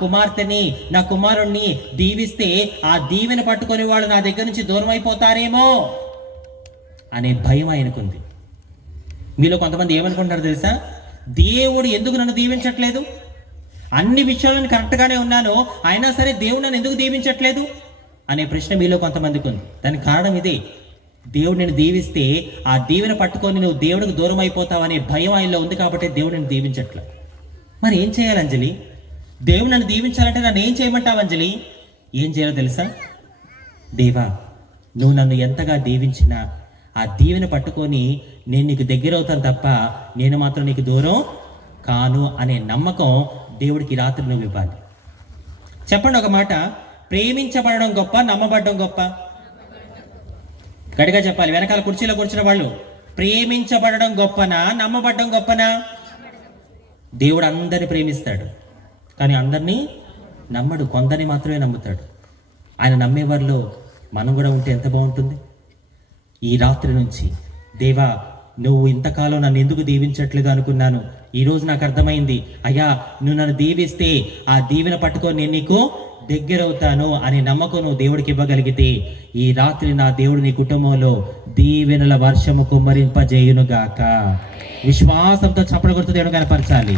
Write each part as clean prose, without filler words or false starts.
కుమార్తెని, నా కుమారుణ్ణి దీవిస్తే ఆ దీవెన పట్టుకొని వాళ్ళు నా దగ్గర నుంచి దూరం అయిపోతారేమో అనే భయం ఆయనకుంది. మీలో కొంతమంది ఏమనుకుంటారు తెలుసా? దేవుడు ఎందుకు నన్ను దీవించట్లేదు? అన్ని విషయాలను కరెక్ట్గానే ఉన్నాను, అయినా సరే దేవుడు నన్ను ఎందుకు దీవించట్లేదు అనే ప్రశ్న మీలో కొంతమందికి ఉంది. దానికి కారణం ఇదే, దేవుడు నేను దీవిస్తే ఆ దీవెన పట్టుకొని నువ్వు దేవుడికి దూరం అయిపోతావు అనే భయం ఆయనలో ఉంది. కాబట్టి దేవుడు నేను దీవించట్లేదు. మరి ఏం చేయాలి అంజలి? దేవుడు నన్ను దీవించాలంటే నన్ను ఏం చేయమంటావు అంజలి? ఏం చేయాలో తెలుసా? దేవా, నువ్వు నన్ను ఎంతగా దీవించినా ఆ దీవెన పట్టుకొని నేను నీకు దగ్గర అవుతాను తప్ప నేను మాత్రం నీకు దూరం కాను అనే నమ్మకం దేవుడికి రాత్రి నువ్వు ఇవ్వాలి. చెప్పండి ఒక మాట, ప్రేమించబడడం గొప్ప, నమ్మబడడం గొప్ప? గడిగా చెప్పాలి. వెనకాల కుర్చీలో కూర్చున్న వాళ్ళు, ప్రేమించబడడం గొప్పనా, నమ్మబడడం గొప్పనా? దేవుడు అందరిని ప్రేమిస్తాడు, కానీ అందరినీ నమ్మడు, కొందరిని మాత్రమే నమ్ముతాడు. ఆయన నమ్మేవారిలో మనం కూడా ఉంటే ఎంత బాగుంటుంది. ఈ రాత్రి నుంచి దేవా, నువ్వు ఇంతకాలం నన్ను ఎందుకు దీవించట్లేదు అనుకున్నాను, ఈరోజు నాకు అర్థమైంది. అయ్యా, నువ్వు నన్ను దీవిస్తే ఆ దీవెన పట్టుకొని నేను నీకు దగ్గరవుతాను అనే నమ్మకం నువ్వు దేవుడికి ఇవ్వగలిగితే ఈ రాత్రి నా దేవుడు నీ కుటుంబంలో దీవెనల వర్షము కుమ్మరింపజేయునుగాక. విశ్వాసంతో చప్పట్లు కొడుతూ దేవుడు కనపరచాలి.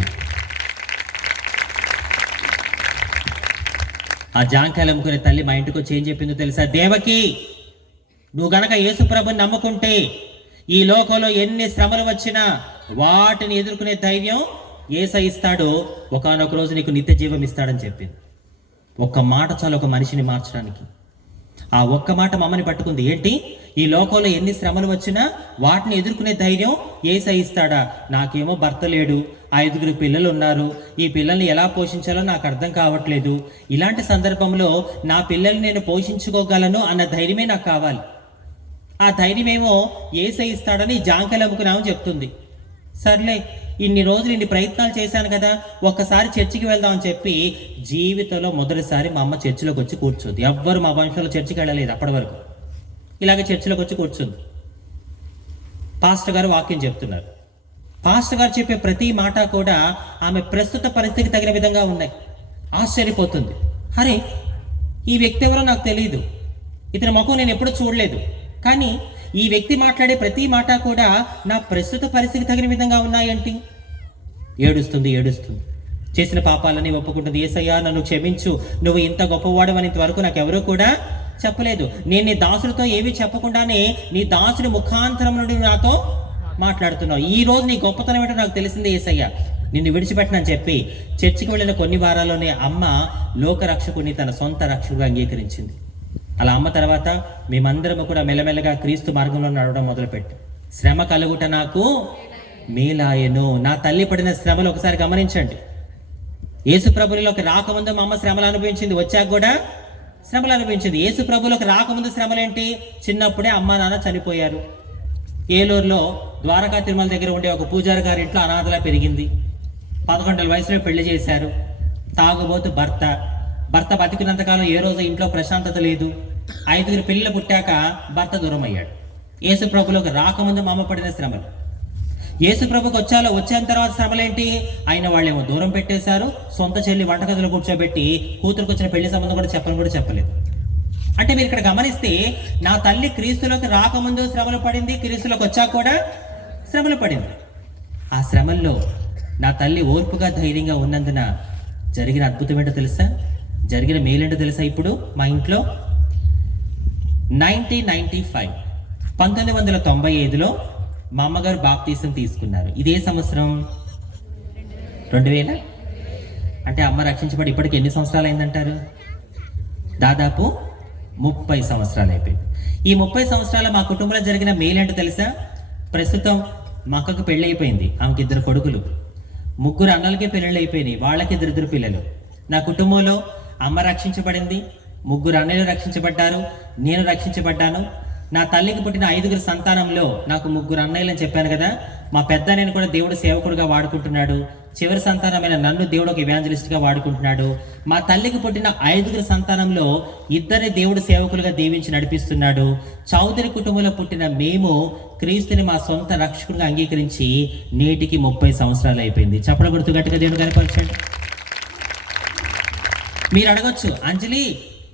ఆ జాంకాయలు అమ్ముకునే తల్లి మా ఇంటికి వచ్చి ఏం చెప్పిందో తెలుసా? దేవకి, నువ్వు గనక యేసు ప్రభుని నమ్ముకుంటే ఈ లోకంలో ఎన్ని శ్రమలు వచ్చినా వాటిని ఎదుర్కొనే ధైర్యం యేసయ్య ఇస్తాడు, ఒకానొక రోజు నీకు నిత్య జీవం ఇస్తాడని చెప్పింది. ఒక్క మాట చాలు ఒక మనిషిని మార్చడానికి. ఆ ఒక్క మాట మమ్మని పట్టుకుంది. ఏంటి? ఈ లోకంలో ఎన్ని శ్రమలు వచ్చినా వాటిని ఎదుర్కొనే ధైర్యం యేసయ్య ఇస్తాడా? నాకేమో భర్త లేడు, 5 పిల్లలు ఉన్నారు, ఈ పిల్లల్ని ఎలా పోషించాలో నాకు అర్థం కావట్లేదు, ఇలాంటి సందర్భంలో నా పిల్లల్ని నేను పోషించుకోగలను అన్న ధైర్యమే నాకు కావాలి. ఆ ధైర్యమేమో యేసయ్య ఇస్తాడని జాంకాయలు అమ్ముకున్నామని చెప్తుంది. సర్లే, ఇన్ని రోజులు ఇన్ని ప్రయత్నాలు చేశాను కదా, ఒక్కసారి చర్చికి వెళ్దామని చెప్పి జీవితంలో మొదటిసారి మా అమ్మ చర్చిలోకి వచ్చి కూర్చుంది. ఎవ్వరు మా వంశంలో చర్చికి వెళ్ళలేదు అప్పటి వరకు. ఇలాగే చర్చిలోకి వచ్చి కూర్చుంది. పాస్టర్ గారు వాక్యం చెప్తున్నారు. పాస్టర్ గారు చెప్పే ప్రతి మాట కూడా ఆమె ప్రస్తుత పరిస్థితికి తగిన విధంగా ఉన్నాయి. ఆశ్చర్యపోతుంది. అరే, ఈ వ్యక్తి ఎవరో నాకు తెలియదు, ఇతని ముఖం నేను ఎప్పుడూ చూడలేదు, కానీ ఈ వ్యక్తి మాట్లాడే ప్రతి మాట కూడా నా ప్రస్తుత పరిస్థితికి తగిన విధంగా ఉన్నాయంటి. ఏడుస్తుంది. చేసిన పాపాలని ఒప్పుకుంటుంది. యేసయ్యా, నన్ను క్షమించు, నువ్వు ఇంత గొప్పవాడవని ఇంతవరకు నాకు ఎవరూ కూడా చెప్పలేదు. నేను నీ దాసుడితో ఏమీ చెప్పకుండానే నీ దాసుడి ముఖాంతరం నుండి నాతో మాట్లాడుతున్నావు. ఈ రోజు నీ గొప్పతనం ఏంటో నాకు తెలిసిందే యేసయ్యా, నిన్ను విడిచిపెట్టనని చెప్పి చర్చికి వెళ్ళిన కొన్ని వారాల్లోనే అమ్మ లోకరక్షకుని తన సొంత రక్షకుగా అంగీకరించింది. అలా అమ్మ తర్వాత మేమందరము కూడా మెల్లమెల్లగా క్రీస్తు మార్గంలో నడవడం మొదలుపెట్టాం. శ్రమ కలుగుట నాకు మేలాయను. నా తల్లి పడిన శ్రమలు ఒకసారి గమనించండి. యేసు ప్రభువులోకి రాకముందు మా అమ్మ శ్రమలు అనుభవించింది, వచ్చాక కూడా శ్రమలు అనుభవించింది. యేసు ప్రభువులోకి రాకముందు శ్రమలేంటి? చిన్నప్పుడే అమ్మ నాన్న చనిపోయారు. ఏలూరులో ద్వారకా తిరుమల దగ్గర ఉండే ఒక పూజారి గారి ఇంట్లో అనాథలా పెరిగింది. 11 వయసులో పెళ్లి చేశారు. తాగుబోతు భర్త బతికినంతకాలం ఏ రోజు ఇంట్లో ప్రశాంతత లేదు. 5 పిల్లలు పుట్టాక భర్త దూరం అయ్యాడు. యేసు ప్రభులోకి రాకముందు మా అమ్మ పడిన శ్రమలు. యేసు ప్రభుకి వచ్చిన తర్వాత శ్రమలేంటి? ఆయన వాళ్ళేమో దూరం పెట్టేశారు. సొంత చెల్లి వంటగదిలో కూర్చోబెట్టి కూతురుకు వచ్చిన పెళ్లి సంబంధం కూడా చెప్పలేదు. అంటే మీరు ఇక్కడ గమనిస్తే నా తల్లి క్రీస్తులోకి రాకముందు శ్రమలు పడింది, క్రీస్తులోకి వచ్చాక కూడా శ్రమలు పడింది. ఆ శ్రమల్లో నా తల్లి ఓర్పుగా ధైర్యంగా ఉన్నందున జరిగిన అద్భుతం ఏంటో తెలుసా? జరిగిన మేలేంటో తెలుసా? ఇప్పుడు మా ఇంట్లో 1995లో మా అమ్మగారు బాప్తీసం తీసుకున్నారు. ఇదే సంవత్సరం 2000. అంటే అమ్మ రక్షించబడి ఇప్పటికి ఎన్ని సంవత్సరాలు అయిందంటారు? దాదాపు 30 సంవత్సరాలు అయిపోయింది. ఈ 30 సంవత్సరాల మా కుటుంబంలో జరిగిన మేలేంటో తెలుసా? ప్రస్తుతం మా అక్కకు పెళ్ళి అయిపోయింది, ఆమెకి 2 కొడుకులు. 3 అన్నలకి పెళ్ళిళ్ళు అయిపోయినాయి, వాళ్ళకి 2 పిల్లలు. నా కుటుంబంలో అమ్మ రక్షించబడింది, 3 అన్నయ్యలు రక్షించబడ్డారు, నేను రక్షించబడ్డాను. నా తల్లికి పుట్టిన 5 సంతానంలో నాకు 3 అన్నయ్యలు అని చెప్పాను కదా. మా పెద్ద నేను కూడా దేవుడు సేవకుడుగా వాడుకుంటున్నాడు. చివరి సంతానమైన నన్ను దేవుడు ఒక ఎవాంజలిస్ట్గా వాడుకుంటున్నాడు. మా తల్లికి పుట్టిన 5 సంతానంలో 2 దేవుడు సేవకులుగా దీవించి నడిపిస్తున్నాడు. చౌదరి కుటుంబంలో పుట్టిన మేము క్రీస్తుని మా సొంత రక్షకుడిగా అంగీకరించి నేటికి 30 సంవత్సరాలు అయిపోయింది. చప్పల గుర్తు గట్టిగా దేవుడు కనపరచండి. మీరు అడగొచ్చు, అంజలి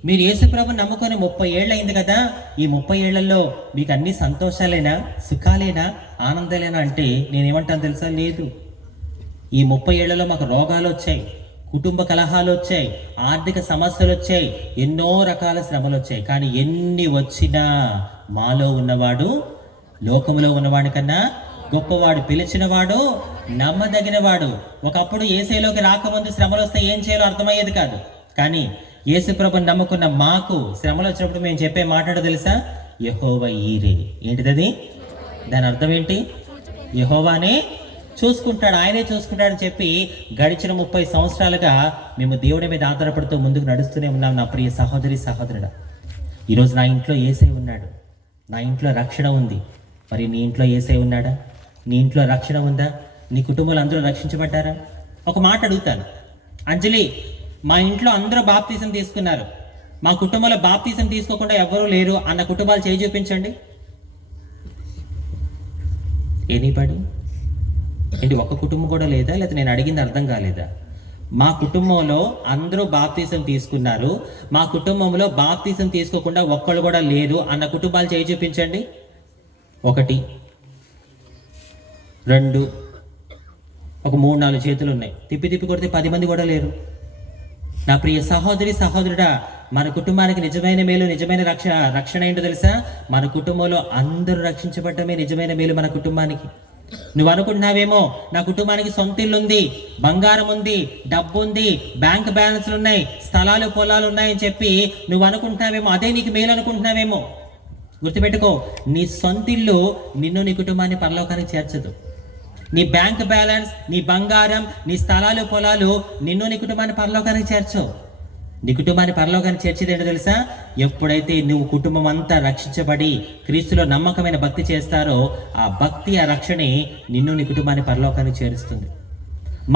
మీరు యేసుప్రభుని నమ్ముకొని 30 ఏళ్ళు అయింది కదా, ఈ 30 ఏళ్లలో మీకు అన్ని సంతోషాలేనా, సుఖాలేనా, ఆనందాలేనా అంటే నేనేమంటాను తెలుసా? లేదు. ఈ 30 ఏళ్లలో మాకు రోగాలు వచ్చాయి, కుటుంబ కలహాలు వచ్చాయి, ఆర్థిక సమస్యలు వచ్చాయి, ఎన్నో రకాల శ్రమలు వచ్చాయి. కానీ ఎన్ని వచ్చినా మాలో ఉన్నవాడు లోకములో ఉన్నవాడి కన్నా గొప్పవాడు, పిలిచినవాడు, నమ్మదగినవాడు. ఒకప్పుడు యేసేలోకి రాకముందు శ్రమలు వస్తే ఏం చేయాలో అర్థమయ్యేది కాదు. కానీ యేసుప్రభుని నమ్ముకున్న మాకు శ్రమలు వచ్చినప్పుడు మేము చెప్పే మాట తెలుసా? యెహోవా ఈరే. ఏంటిది? దాని అర్థం ఏంటి? యెహోవానే చూసుకుంటాడు, ఆయనే చూసుకుంటాడని చెప్పి గడిచిన 30 సంవత్సరాలుగా మేము దేవుడి మీద ఆధారపడుతూ ముందుకు నడుస్తూనే ఉన్నాం. నా ప్రియ సహోదరి సహోదరుడా, ఈరోజు నా ఇంట్లో యేసే ఉన్నాడు, నా ఇంట్లో రక్షణ ఉంది. మరి నీ ఇంట్లో యేసే ఉన్నాడా? నీ ఇంట్లో రక్షణ ఉందా? నీ కుటుంబంలో అందరూ రక్షించబడ్డారా? ఒక మాట అడుగుతాను, అంజలి మా ఇంట్లో అందరూ బాప్తీసం తీసుకున్నారు, మా కుటుంబంలో బాప్తీసం తీసుకోకుండా ఎవరూ లేరు అన్న కుటుంబాలు చేయి చూపించండి. ఎనీబడి? ఏంటి, ఒక్క కుటుంబం కూడా లేదా? లేదా నేను అడిగింది అర్థం కాలేదా? మా కుటుంబంలో అందరూ బాప్తీసం తీసుకున్నారు, మా కుటుంబంలో బాప్తీసం తీసుకోకుండా ఒక్కళ్ళు కూడా లేరు అన్న కుటుంబాలు చేయి చూపించండి. 1 2 ఒక 3-4 చేతులు ఉన్నాయి. తిప్పి కొడితే 10 మంది కూడా లేరు. నా ప్రియ సహోదరి సహోదరుడా, మన కుటుంబానికి నిజమైన మేలు, నిజమైన రక్షణ ఏంటో తెలుసా? మన కుటుంబంలో అందరూ రక్షించబడటమే నిజమైన మేలు మన కుటుంబానికి. నువ్వు అనుకుంటున్నావేమో నా కుటుంబానికి సొంత ఇల్లు ఉంది, బంగారం ఉంది, డబ్బు ఉంది, బ్యాంక్ బ్యాలెన్స్లు ఉన్నాయి, స్థలాలు పొలాలు ఉన్నాయని చెప్పి నువ్వు అనుకుంటున్నావేమో, అదే నీకు మేలు అనుకుంటున్నావేమో. గుర్తుపెట్టుకో, నీ సొంత ఇల్లు నిన్ను, నీ కుటుంబాన్ని పరలోకానికి చేర్చదు. నీ బ్యాంక్ బ్యాలెన్స్, నీ బంగారం, నీ స్థలాలు పొలాలు నిన్ను, నీ కుటుంబాన్ని పరలోకానికి చేర్చవు. నీ కుటుంబాన్ని పరలోకానికి చేర్చేది ఏంటో తెలుసా? ఎప్పుడైతే నువ్వు కుటుంబం అంతా రక్షించబడి క్రీస్తులో నమ్మకమైన భక్తి చేస్తారో ఆ భక్తి, ఆ రక్షణే నిన్ను, నీ కుటుంబాన్ని పరలోకానికి చేరుస్తుంది.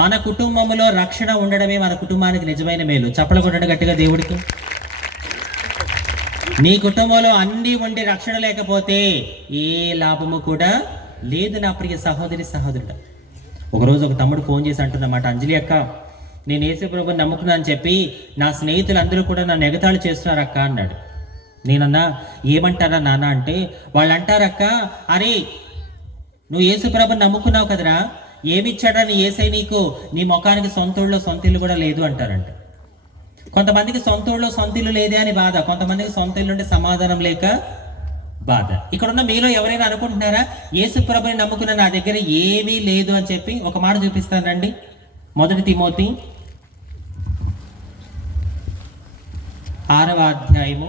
మన కుటుంబంలో రక్షణ ఉండడమే మన కుటుంబానికి నిజమైన మేలు. చప్పలు కొట్టడం గట్టిగా దేవుడికి. నీ కుటుంబంలో అన్నీ ఉండి రక్షణ లేకపోతే ఏ లాభము కూడా లేదు. నా ప్రియ సహోదరి సహోదరుడు, ఒకరోజు ఒక తమ్ముడు ఫోన్ చేసి అంటున్నమాట, అంజలి అక్క నేను యేసుప్రభుని నమ్ముకున్నా అని చెప్పి నా స్నేహితులందరూ కూడా నన్ను ఎగతాళి చేస్తున్నారు అక్క అన్నాడు. నేనన్నా ఏమంటారా నాన్న అంటే, వాళ్ళు అంటారక్క, అరే నువ్వు యేసుప్రభుని నమ్ముకున్నావు కదరా, ఏమిచ్చాడా నీ యేసై నీకు? నీ ముఖానికి సొంత ఊళ్ళో సొంత ఇల్లు కూడా లేదు అంటారంట. కొంతమందికి సొంత ఊళ్ళో సొంత ఇల్లు లేదే అని బాధ, కొంతమందికి సొంత ఇల్లు ఉంటే సమాధానం లేక బాధ. ఇక్కడున్న మీలో ఎవరైనా అనుకుంటున్నారా యేసుప్రభుని నమ్ముకున్న నా దగ్గర ఏమీ లేదు అని చెప్పి? ఒక మాట చూపిస్తాను రండి. 1 తిమోతి 6వ అధ్యాయము,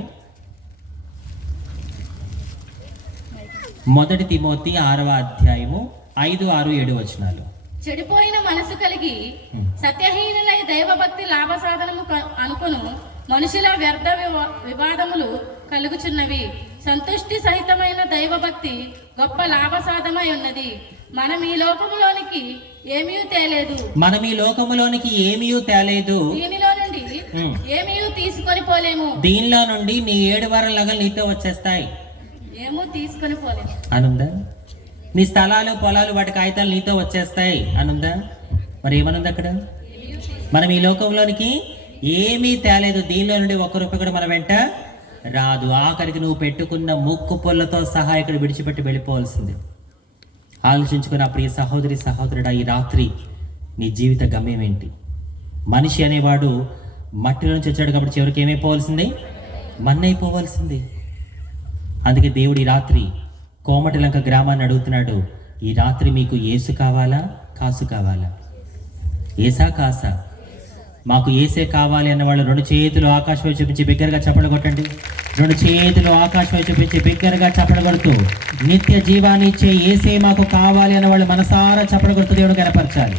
1 తిమోతి 6వ అధ్యాయము 5, 6, 7 వచనాలు. చెడిపోయిన మనసు కలిగి సత్యహీనులై దైవభక్తి లాభ సాధనము అనుకును మనుషుల వ్యర్థ వివాదములు కలుగుచున్నవి. సంతుష్టి సహితమైన దైవభక్తి గొప్ప లాభ సాధమై ఉన్నది. మనం ఈ లోకములోనికి ఏమీ తేలేదు, దీనిలో నుండి ఏమీ తీసుకొని పోలేము. దీనిలో నుండి నీ 7 వారాల నగలు నీతో వచ్చేస్తాయి, ఏమో తీసుకొని పోలేము అనుందా? నీ స్థలాలు పొలాలు వాటి కాగితాలు నీతో వచ్చేస్తాయి అనుందా? మరి ఏమనుంది అక్కడ? మనం ఈ లోకంలోనికి ఏమీ తేలేదు, దీనిలో నుండి 1 రూపాయి కూడా మన వెంట రాదు. ఆఖరికి నువ్వు పెట్టుకున్న ముక్కు పొల్లతో సహా ఇక్కడ విడిచిపెట్టి వెళ్ళిపోవాల్సింది. ఆలోచించుకున్న ప్రియ సహోదరి సహోదరుడా, ఈ రాత్రి నీ జీవిత గమ్యం ఏంటి? మనిషి అనేవాడు మట్టిలో నుంచి వచ్చాడు కాబట్టి చివరికి ఏమైపోవాల్సింది? మన్నైపోవాల్సింది. అందుకే దేవుడు ఈ రాత్రి కోమటిలంక గ్రామాన్ని అడుగుతున్నాడు, ఈ రాత్రి మీకు యేసు కావాలా, కాసు కావాలా? ఏసా కాసా? మాకు ఏసే కావాలి అన్న వాళ్ళు 2 చేతులు ఆకాశం వైపు చూపించి బిగ్గరగా చప్పట్లు కొట్టండి. 2 చేతులు ఆకాశం వైపు చూపించి బిగ్గరగా చప్పట్లు కొడుతూ నిత్య జీవాన్ని ఇచ్చే ఏసే మాకు కావాలి అన్న వాళ్ళు మనసారా చప్పట్లు కొడుతూ దేవుడు కనపరచాలి.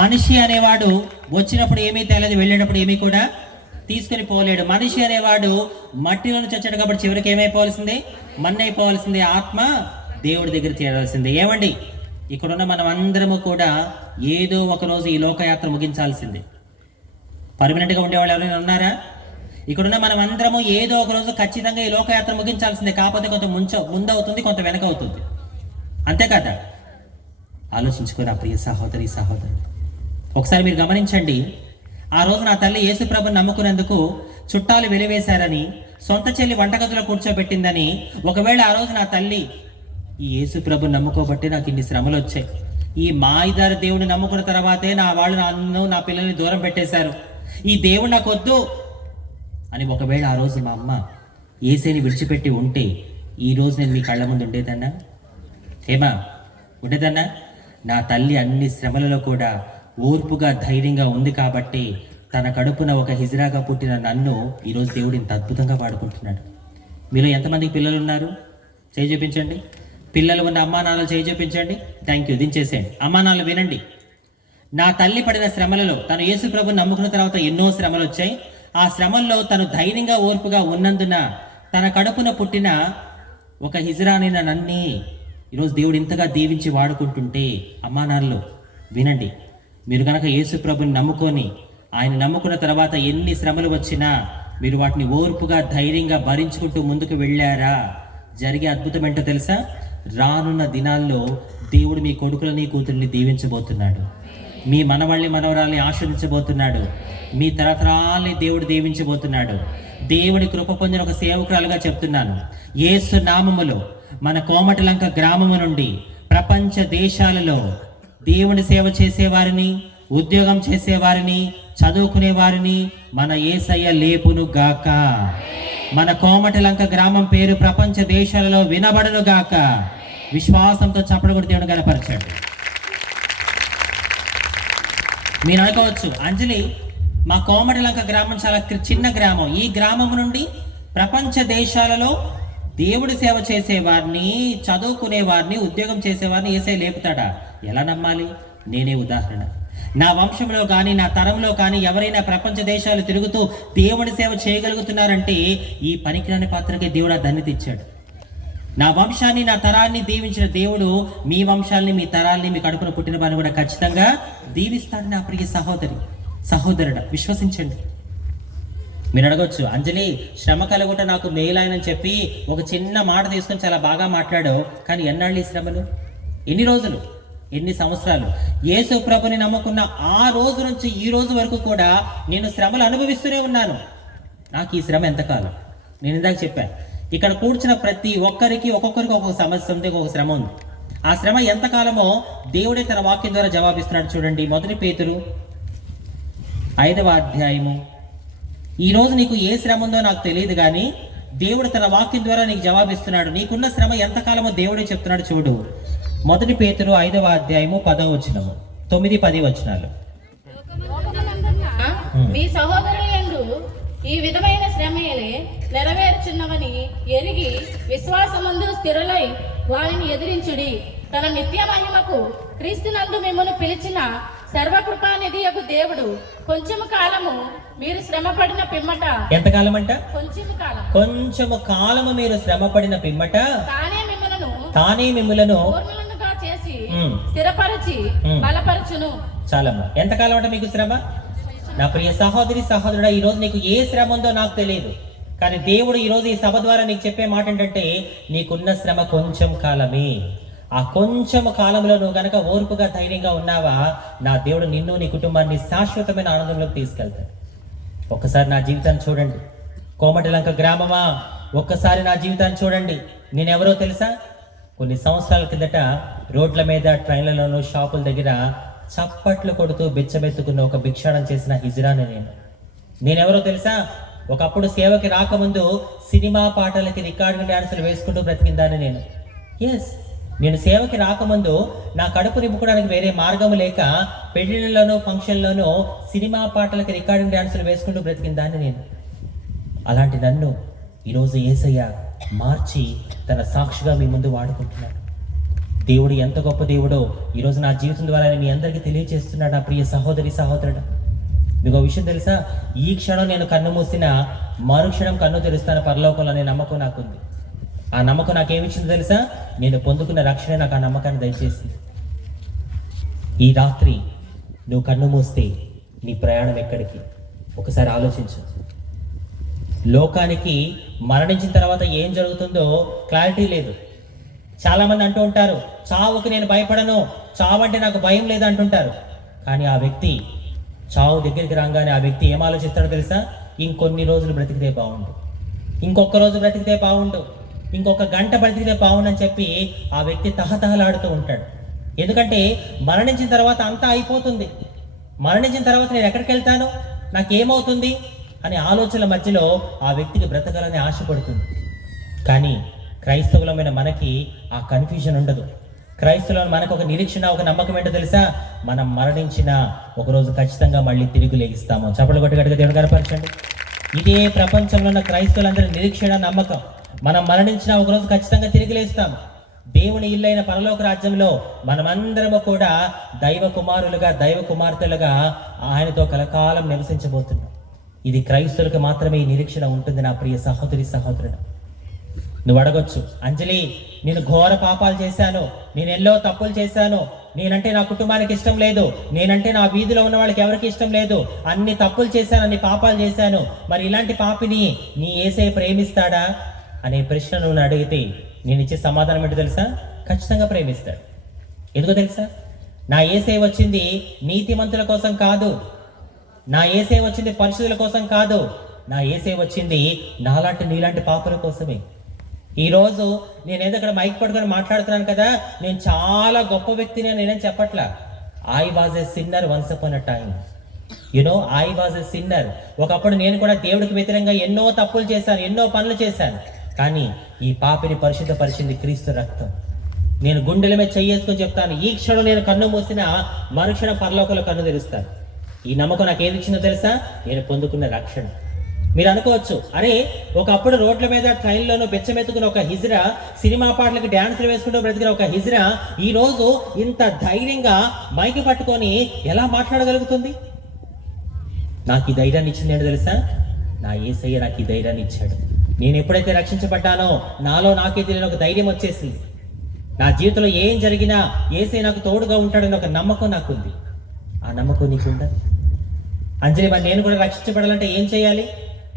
మనిషి అనేవాడు వచ్చినప్పుడు ఏమీ తెలియదు, వెళ్ళేటప్పుడు ఏమీ కూడా తీసుకుని పోలేడు. మనిషి అనేవాడు మట్టిలో నుంచి వచ్చాడు కాబట్టి చివరికి ఏమైపోవాల్సిందే? మన్నైపోవాల్సిందే. ఆత్మ దేవుడి దగ్గర చేరాల్సిందే. ఏమండి, ఇక్కడున్న మనం అందరము కూడా ఏదో ఒక రోజు ఈ లోకయాత్ర ముగించాల్సిందే. పర్మనెంట్గా ఉండేవాళ్ళు ఎవరైనా ఉన్నారా? ఇక్కడున్న మనం అందరము ఏదో ఒక రోజు ఖచ్చితంగా ఈ లోకయాత్ర ముగించాల్సిందే. కాకపోతే కొంత ముందు అవుతుంది, కొంత వెనక అవుతుంది, అంతే కదా? ఆలోచించుకోరా ప్రియ సహోదరి సహోదరుడు. ఒకసారి మీరు గమనించండి, ఆ రోజు నా తల్లి యేసుప్రభుని నమ్ముకునేందుకు చుట్టాలు వెలివేశారని, సొంత చెల్లి వంటగదిలో కూర్చోబెట్టిందని, ఒకవేళ ఆ రోజు నా తల్లి ఈ యేసుప్రభుని నమ్ముకోబట్టి నాకు ఇన్ని శ్రమలు వచ్చాయి, ఈ మాయిదారి దేవుడిని నమ్ముకున్న తర్వాతే నా వాళ్ళు నన్ను నా పిల్లల్ని దూరం పెట్టేశారు, ఈ దేవుడు నాకు వద్దు అని ఒకవేళ ఆ రోజు మా అమ్మ యేసుని విడిచిపెట్టి ఉంటే ఈ రోజు నేను మీ కళ్ళ ముందు ఉండేదన్నా? ఏమా ఉండేదన్నా? నా తల్లి అన్ని శ్రమలలో కూడా ఓర్పుగా ధైర్యంగా ఉంది కాబట్టి తన కడుపున ఒక హిజ్రాగా పుట్టిన నన్ను ఈరోజు దేవుడు ఇంత అద్భుతంగా వాడుకుంటున్నాడు. మీలో ఎంతమందికి పిల్లలు ఉన్నారు? చేయి చూపించండి. పిల్లలు ఉన్న అమ్మా నాన్నలు చేయి చూపించండి. Thank you. దించేసేయండి. అమ్మా నాన్నలు వినండి. నా తల్లి పడిన శ్రమలలో, తను యేసు ప్రభుని నమ్ముకున్న తర్వాత ఎన్నో శ్రమలు వచ్చాయి. ఆ శ్రమల్లో తను ధైర్యంగా ఓర్పుగా ఉన్నందున తన కడుపున పుట్టిన ఒక హిజ్రానైన నన్ను ఈరోజు దేవుడు ఇంతగా దీవించి వాడుకుంటుంటే, అమ్మా నాన్నలు వినండి. మీరు కనుక యేసు ప్రభుని నమ్ముకొని ఆయన నమ్ముకున్న తర్వాత ఎన్ని శ్రమలు వచ్చినా మీరు వాటిని ఓర్పుగా ధైర్యంగా భరించుకుంటూ ముందుకు వెళ్ళారా, జరిగే అద్భుతం ఏంటో తెలుసా? రానున్న దినాల్లో దేవుడు మీ కొడుకులని కూతుర్ని దీవించబోతున్నాడు. మీ మనవళ్ళని మనవరాల్ని ఆశీర్వదించబోతున్నాడు. మీ తరతరాల్ని దేవుడు దీవించబోతున్నాడు. దేవుడి కృప పొందిన ఒక సేవకురాలుగా చెప్తున్నాను, యేసు నామములో మన కోమటలంక గ్రామము నుండి ప్రపంచ దేశాలలో దేవుని సేవ చేసేవారిని, ఉద్యోగం చేసేవారిని, చదువుకునే వారిని మన యేసయ్య లేపును గాక. మన కోమటలంక గ్రామం పేరు ప్రపంచ దేశాలలో వినబడును గాక. విశ్వాసంతో చప్పట్లు కొట్టి దేవుని కనపరచండి. మీరు అనుకోవచ్చు, అంజలి మా కోమటలంక గ్రామం చాలా చిన్న గ్రామం, ఈ గ్రామం నుండి ప్రపంచ దేశాలలో దేవుడి సేవ చేసేవారిని, చదువుకునే వారిని, ఉద్యోగం చేసేవారిని యేసయ్య లేపుతాడా? ఎలా నమ్మాలి? నేనే ఉదాహరణ. నా వంశంలో కానీ నా తరంలో కానీ ఎవరైనా ప్రపంచ దేశాలు తిరుగుతూ దేవుడి సేవ చేయగలుగుతున్నారంటే ఈ పనికిరాని పాత్రకే దేవుడు ఆ ధన్యత ఇచ్చాడు. నా వంశాన్ని నా తరాన్ని దీవించిన దేవుడు మీ వంశాల్ని, మీ తరాల్ని, మీ కడుపున పుట్టిన వారిని కూడా ఖచ్చితంగా దీవిస్తాడు. నా ప్రియ సహోదరి సహోదరుడు, విశ్వసించండి. మీరు అడగొచ్చు, అంజలి శ్రమ కలుగుట నాకు మేలైనని చెప్పి ఒక చిన్న మాట తీసుకొని చాలా బాగా మాట్లాడావు, కానీ ఎన్నాళ్ళు ఈ శ్రమలు? ఎన్ని రోజులు, ఎన్ని సంవత్సరాలు? యేసు ప్రభుని నమ్ముకున్న ఆ రోజు నుంచి ఈ రోజు వరకు కూడా నేను శ్రమలు అనుభవిస్తూనే ఉన్నాను. నాకు ఈ శ్రమ ఎంతకాలం? నేను ఇందాక చెప్పాను, ఇక్కడ కూర్చున్న ప్రతి ఒక్కరికి ఒక్కొక్కరికి ఒక్కొక్క సమస్య ఉంది, ఒక్కొక్క శ్రమ ఉంది. ఆ శ్రమ ఎంతకాలమో దేవుడే తన వాక్యం ద్వారా జవాబిస్తున్నాడు. చూడండి, 1 పేతురు 5వ అధ్యాయము. ఈరోజు నీకు ఏ శ్రమ ఉందో నాకు తెలియదు, కానీ దేవుడు తన వాక్యం ద్వారా నీకు జవాబిస్తున్నాడు. నీకున్న శ్రమ ఎంతకాలమో దేవుడే చెప్తున్నాడు. చూడు, 1 పేతురు 5వ అధ్యాయము 10వ వచనము, 9, 10 వచనాలు. మీ సహోదరులందు ఈ విధమైన శ్రమలే నెరవేర్చున్నవని ఎరిగి విశ్వాసమందు స్థిరులై వారిని ఎదిరించుడి. తన నిత్య మహిమకు క్రీస్తునందు మిమ్మల్ని పిలిచిన సర్వకృపానిధియగు దేవుడు కొంచెము కాలము మీరు శ్రమ పడిన పిమ్మట, ఎంతకాలం అంట? కొంచెము కాలము మీరు శ్రమ పడిన పిమ్మట తానే మిమ్మలను పూర్ణులుగా చేసి స్థిరపరిచి బలపరచును. చాలమ్మా. ఎంతకాలం అంట మీకు శ్రమ? నా ప్రియ సహోదరి సహోదరుడా, ఈ రోజు నీకు ఏ శ్రమ ఉందో నాకు తెలియదు, కానీ దేవుడు ఈ రోజు ఈ సభ ద్వారా నీకు చెప్పే మాట ఏంటంటే, నీకున్న శ్రమ కొంచెం కాలమే. ఆ కొంచెం కాలంలో నువ్వు గనక ఓర్పుగా ధైర్యంగా ఉన్నావా, నా దేవుడు నిన్ను, నీ కుటుంబాన్ని శాశ్వతమైన ఆనందంలోకి తీసుకెళ్తాడు. ఒక్కసారి నా జీవితాన్ని చూడండి. కోమటిలంక గ్రామమా, ఒక్కసారి నా జీవితాన్ని చూడండి. నేనెవరో తెలుసా? కొన్ని సంవత్సరాల కిందట రోడ్ల మీద, ట్రైన్లలోనూ, షాపుల దగ్గర చప్పట్లు కొడుతూ బిచ్చమెత్తుకున్న ఒక భిక్షాటన చేసిన హిజ్రాని నేనెవరో తెలుసా? ఒకప్పుడు సేవకి రాకముందు సినిమా పాటలకి రికార్డింగ్ డాన్సులు వేసుకుంటూ బ్రతికిందాన్ని నేను. ఎస్, నేను సేవకి రాకముందు నా కడుపు నింపుకోవడానికి వేరే మార్గం లేక పెళ్లిళ్ళలోనూ, ఫంక్షన్లోనూ సినిమా పాటలకి రికార్డింగ్ డాన్సులు వేసుకుంటూ బ్రతికిందాన్ని నేను. అలాంటి నన్ను ఈరోజు యేసయ్య మార్చి తన సాక్షిగా మీ ముందు వాడుకుంటున్నాడు. దేవుడు ఎంత గొప్ప దేవుడో ఈరోజు నా జీవితం ద్వారా మీ అందరికీ తెలియజేస్తున్నాడు. నా ప్రియ సహోదరి సహోదరుడు, మీకు విషయం తెలుసా? ఈ క్షణం నేను కన్ను మూసిన మరుక్షణం కన్ను తెరుస్తాను పరలోకంలో అనే నమ్మకం నాకుంది. ఆ నమ్మకం నాకేమిచ్చిందో తెలుసా? నేను పొందుకున్న రక్షణ నాకు ఆ నమ్మకాన్ని దయచేసింది. ఈ రాత్రి నువ్వు కన్ను మూస్తే నీ ప్రయాణం ఎక్కడికి? ఒకసారి ఆలోచించు. లోకానికి మరణించిన తర్వాత ఏం జరుగుతుందో క్లారిటీ లేదు. చాలామంది అంటూ ఉంటారు, చావుకు నేను భయపడను, చావంటే నాకు భయం లేదు అంటుంటారు. కానీ ఆ వ్యక్తి చావు దగ్గరికి రాగానే ఆ వ్యక్తి ఏం ఆలోచిస్తాడో తెలుసా? ఇంకొన్ని రోజులు బ్రతికితే బాగుండు, ఇంకొక రోజు బ్రతికితే బాగుండు, ఇంకొక గంట బ్రతికితే బాగుండు అని చెప్పి ఆ వ్యక్తి తహతహలాడుతూ ఉంటాడు. ఎందుకంటే మరణించిన తర్వాత అంతా అయిపోతుంది, మరణించిన తర్వాత నేను ఎక్కడికి వెళ్తాను, నాకేమవుతుంది అనే ఆలోచనల మధ్యలో ఆ వ్యక్తికి బ్రతకాలని ఆశపడుతుంది. కానీ క్రైస్తవులమైన మనకి ఆ కన్ఫ్యూజన్ ఉండదు. క్రైస్తవులను మనకు ఒక నిరీక్షణ, ఒక నమ్మకం ఏంటో తెలుసా? మనం మరణించిన ఒకరోజు ఖచ్చితంగా మళ్ళీ తిరిగి లేగిస్తాము. చప్పట్లు కొట్టి గట్టిగా దేవుని కనపరచండి. ఇదే ప్రపంచంలో ఉన్న క్రైస్తవులందరి నిరీక్షణ, నమ్మకం. మనం మరణించిన ఒకరోజు ఖచ్చితంగా తిరిగి లేస్తాము. దేవుని ఇల్లైన పరలోక రాజ్యంలో మనమందరము కూడా దైవ కుమారులుగా, దైవ కుమార్తెలుగా ఆయనతో కలకాలం నివసించబోతున్నాం. ఇది క్రైస్తవులకు మాత్రమే ఈ నిరీక్షణ ఉంటుంది. నా ప్రియ సహోదరి, సహోదరుడు, నువ్వు అడగొచ్చు, అంజలి నేను ఘోర పాపాలు చేశాను, నేను ఎన్నో తప్పులు చేశాను, నేనంటే నా కుటుంబానికి ఇష్టం లేదు, నేనంటే నా వీధిలో ఉన్న వాళ్ళకి ఎవరికి ఇష్టం లేదు, అన్ని తప్పులు చేశాను, అన్ని పాపాలు చేశాను, మరి ఇలాంటి పాపిని నీ యేసయ్య ప్రేమిస్తాడా అనే ప్రశ్న నువ్వు అడిగితే నేను ఇచ్చే సమాధానం ఏంటో తెలుసా? ఖచ్చితంగా ప్రేమిస్తాడు. ఎందుకో తెలుసా? నా యేసయ్య వచ్చింది నీతిమంతుల కోసం కాదు, నా యేసయ్య వచ్చింది పరిశుద్ధుల కోసం కాదు, నా యేసయ్య వచ్చింది నాలాంటి నీలాంటి పాపుల కోసమే. ఈరోజు నేనేదో ఇక్కడ మైక్ పట్టుకొని మాట్లాడుతున్నాను కదా, నేను చాలా గొప్ప వ్యక్తిని నేనేం చెప్పట్లా. I was a sinner once upon a time. I was a sinner. ఒకప్పుడు నేను కూడా దేవుడికి వ్యతిరేకంగా ఎన్నో తప్పులు చేశాను, ఎన్నో పనులు చేశాను. కానీ ఈ పాపిని పరిశుద్ధపరిచింది క్రీస్తు రక్తం. నేను గుండెల మీద చెయ్యేసుకొని చెప్తాను, ఈ క్షణం నేను కన్ను మూసిన మరుక్షణం పరలోకంలో కన్ను తెరుస్తాను. ఈ నమ్మకం నాకు ఏది ఇచ్చిందో తెలుసా? నేను పొందుకున్న రక్షణ. మీరు అనుకోవచ్చు, అరే ఒకప్పుడు రోడ్ల మీద ట్రైన్లోనూ బెచ్చమెత్తుకున్న ఒక హిజ్రా, సినిమా పాటలకు డ్యాన్సులు వేసుకుంటూ బ్రతికిన ఒక హిజ్రా ఈ రోజు ఇంత ధైర్యంగా మైకి పట్టుకొని ఎలా మాట్లాడగలుగుతుంది? నాకు ఈ ధైర్యాన్ని ఇచ్చింది ఏంటో తెలుసా? నా యేసయ్య నాకు ఈ ధైర్యాన్ని ఇచ్చాడు. నేను ఎప్పుడైతే రక్షించబడ్డానో నాలో నాకే తెలియని ఒక ధైర్యం వచ్చేసింది. నా జీవితంలో ఏం జరిగినా యేసయ్య నాకు తోడుగా ఉంటాడని ఒక నమ్మకం నాకుంది. ఆ నమ్మకం నీకుందా? అంజలి, మరి నేను కూడా రక్షించబడాలంటే ఏం చేయాలి,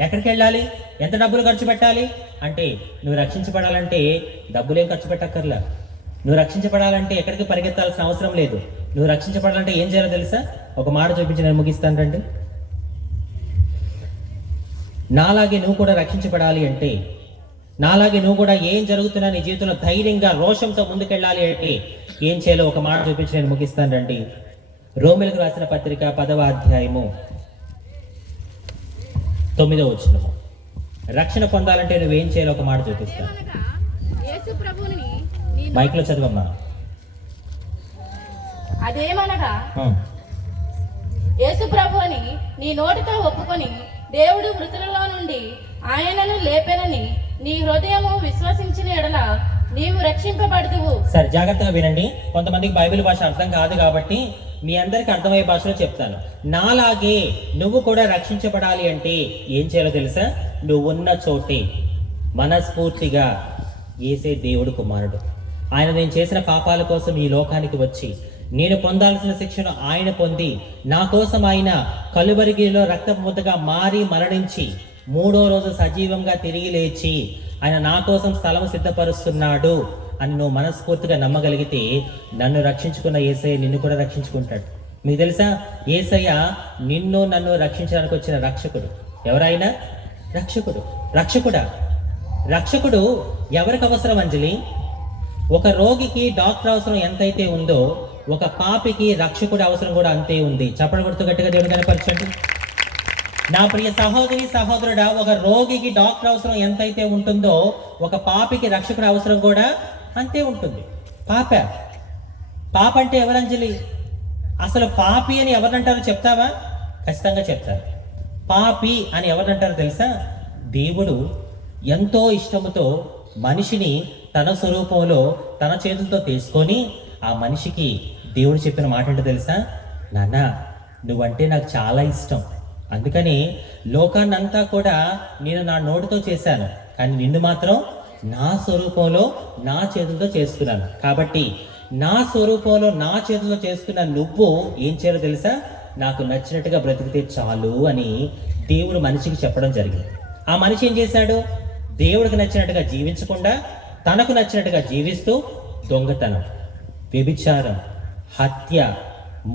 ఎక్కడికి వెళ్ళాలి, ఎంత డబ్బులు ఖర్చు పెట్టాలి అంటే, నువ్వు రక్షించబడాలంటే డబ్బులేం ఖర్చు పెట్టక్కర్లా. నువ్వు రక్షించబడాలంటే ఎక్కడికి పరిగెత్తాల్సిన అవసరం లేదు. నువ్వు రక్షించబడాలంటే ఏం చేయాలో తెలుసా? ఒక మాట చూపించి నేను ముగిస్తాను రండి. నాలాగే నువ్వు కూడా రక్షించబడాలి అంటే, నాలాగే నువ్వు కూడా ఏం జరుగుతున్నా నీ జీవితంలో ధైర్యంగా రోషంతో ముందుకెళ్ళాలి అంటే ఏం చేయాలో ఒక మాట చూపించి నేను ముగిస్తాను రండి. రోమిలకు రాసిన పత్రిక 10వ అధ్యాయము 9వ వచనము. రక్షణ పొందాలంటే నువ్వేం చేయాలో ఒక మాట చూపిస్తాను. మైక్లో చదవమ్మా. అదేమనగా యేసు ప్రభువుని నీ నోటితో ఒప్పుకొని దేవుడు మృతులలో నుండి ఆయనను లేపెనని నీ హృదయము విశ్వసించిన ఎడల నీవు రక్షింపబడుదువు. సరే, జాగ్రత్తగా వినండి. కొంతమందికి బైబిల్ భాష అర్థం కాదు కాబట్టి మీ అందరికి అర్థమయ్యే భాషలో చెప్తాను. నాలాగే నువ్వు కూడా రక్షించబడాలి అంటే ఏం చేయాలో తెలుసా? నువ్వు ఉన్న చోటే మనస్ఫూర్తిగా యేసే దేవుడు కుమారుడు, ఆయన నేను చేసిన పాపాల కోసం ఈ లోకానికి వచ్చి నేను పొందాల్సిన శిక్షను ఆయన పొంది నా కోసం ఆయన కలువరిగిలో రక్తపు ముద్దగా మారి మరణించి 3వ రోజు సజీవంగా తిరిగి లేచి ఆయన నా కోసం స్థలం సిద్ధపరుస్తున్నాడు అని నువ్వు మనస్ఫూర్తిగా నమ్మగలిగితే నన్ను రక్షించుకున్న యేసయ్య నిన్ను కూడా రక్షించుకుంటాడు. మీకు తెలుసా, యేసయ్య నిన్ను నన్ను రక్షించడానికి వచ్చిన రక్షకుడు. ఎవరైనా రక్షకుడు. రక్షకుడు ఎవరికి అవసరం అంజలి? ఒక రోగికి డాక్టర్ అవసరం ఎంతైతే ఉందో ఒక పాపికి రక్షకుడి అవసరం కూడా అంతే ఉంది. చప్పట్లు కొడుతూ గట్టిగా దేవుని కనపరచండి. నా ప్రియ సహోదరి, సహోదరుడా, ఒక రోగికి డాక్టర్ అవసరం ఎంతైతే ఉంటుందో ఒక పాపికి రక్షకుడి అవసరం కూడా అంతే ఉంటుంది. పాప అంటే ఎవరంజలి? అసలు పాపి అని ఎవరంటారో చెప్తావా? ఖచ్చితంగా చెప్తారు. పాపి అని ఎవరంటారో తెలుసా? దేవుడు ఎంతో ఇష్టముతో మనిషిని తన స్వరూపంలో తన చేతులతో తీసుకొని ఆ మనిషికి దేవుడు చెప్పిన మాట ఏంటో తెలుసా? నాన్న, నువ్వంటే నాకు చాలా ఇష్టం, అందుకని లోకాన్నంతా కూడా నేను నా నోటితో చేశాను, కానీ నిన్ను మాత్రం నా స్వరూపంలో నా చేతులతో చేసుకున్నాను. కాబట్టి నా స్వరూపంలో నా చేతులతో చేసుకున్న నువ్వు ఏం చేయాలో తెలుసా? నాకు నచ్చినట్టుగా బ్రతికితే చాలు అని దేవుడు మనిషికి చెప్పడం జరిగింది. ఆ మనిషి ఏం చేశాడు? దేవుడికి నచ్చినట్టుగా జీవించకుండా తనకు నచ్చినట్టుగా జీవిస్తూ దొంగతనం, వ్యభిచారం, హత్య,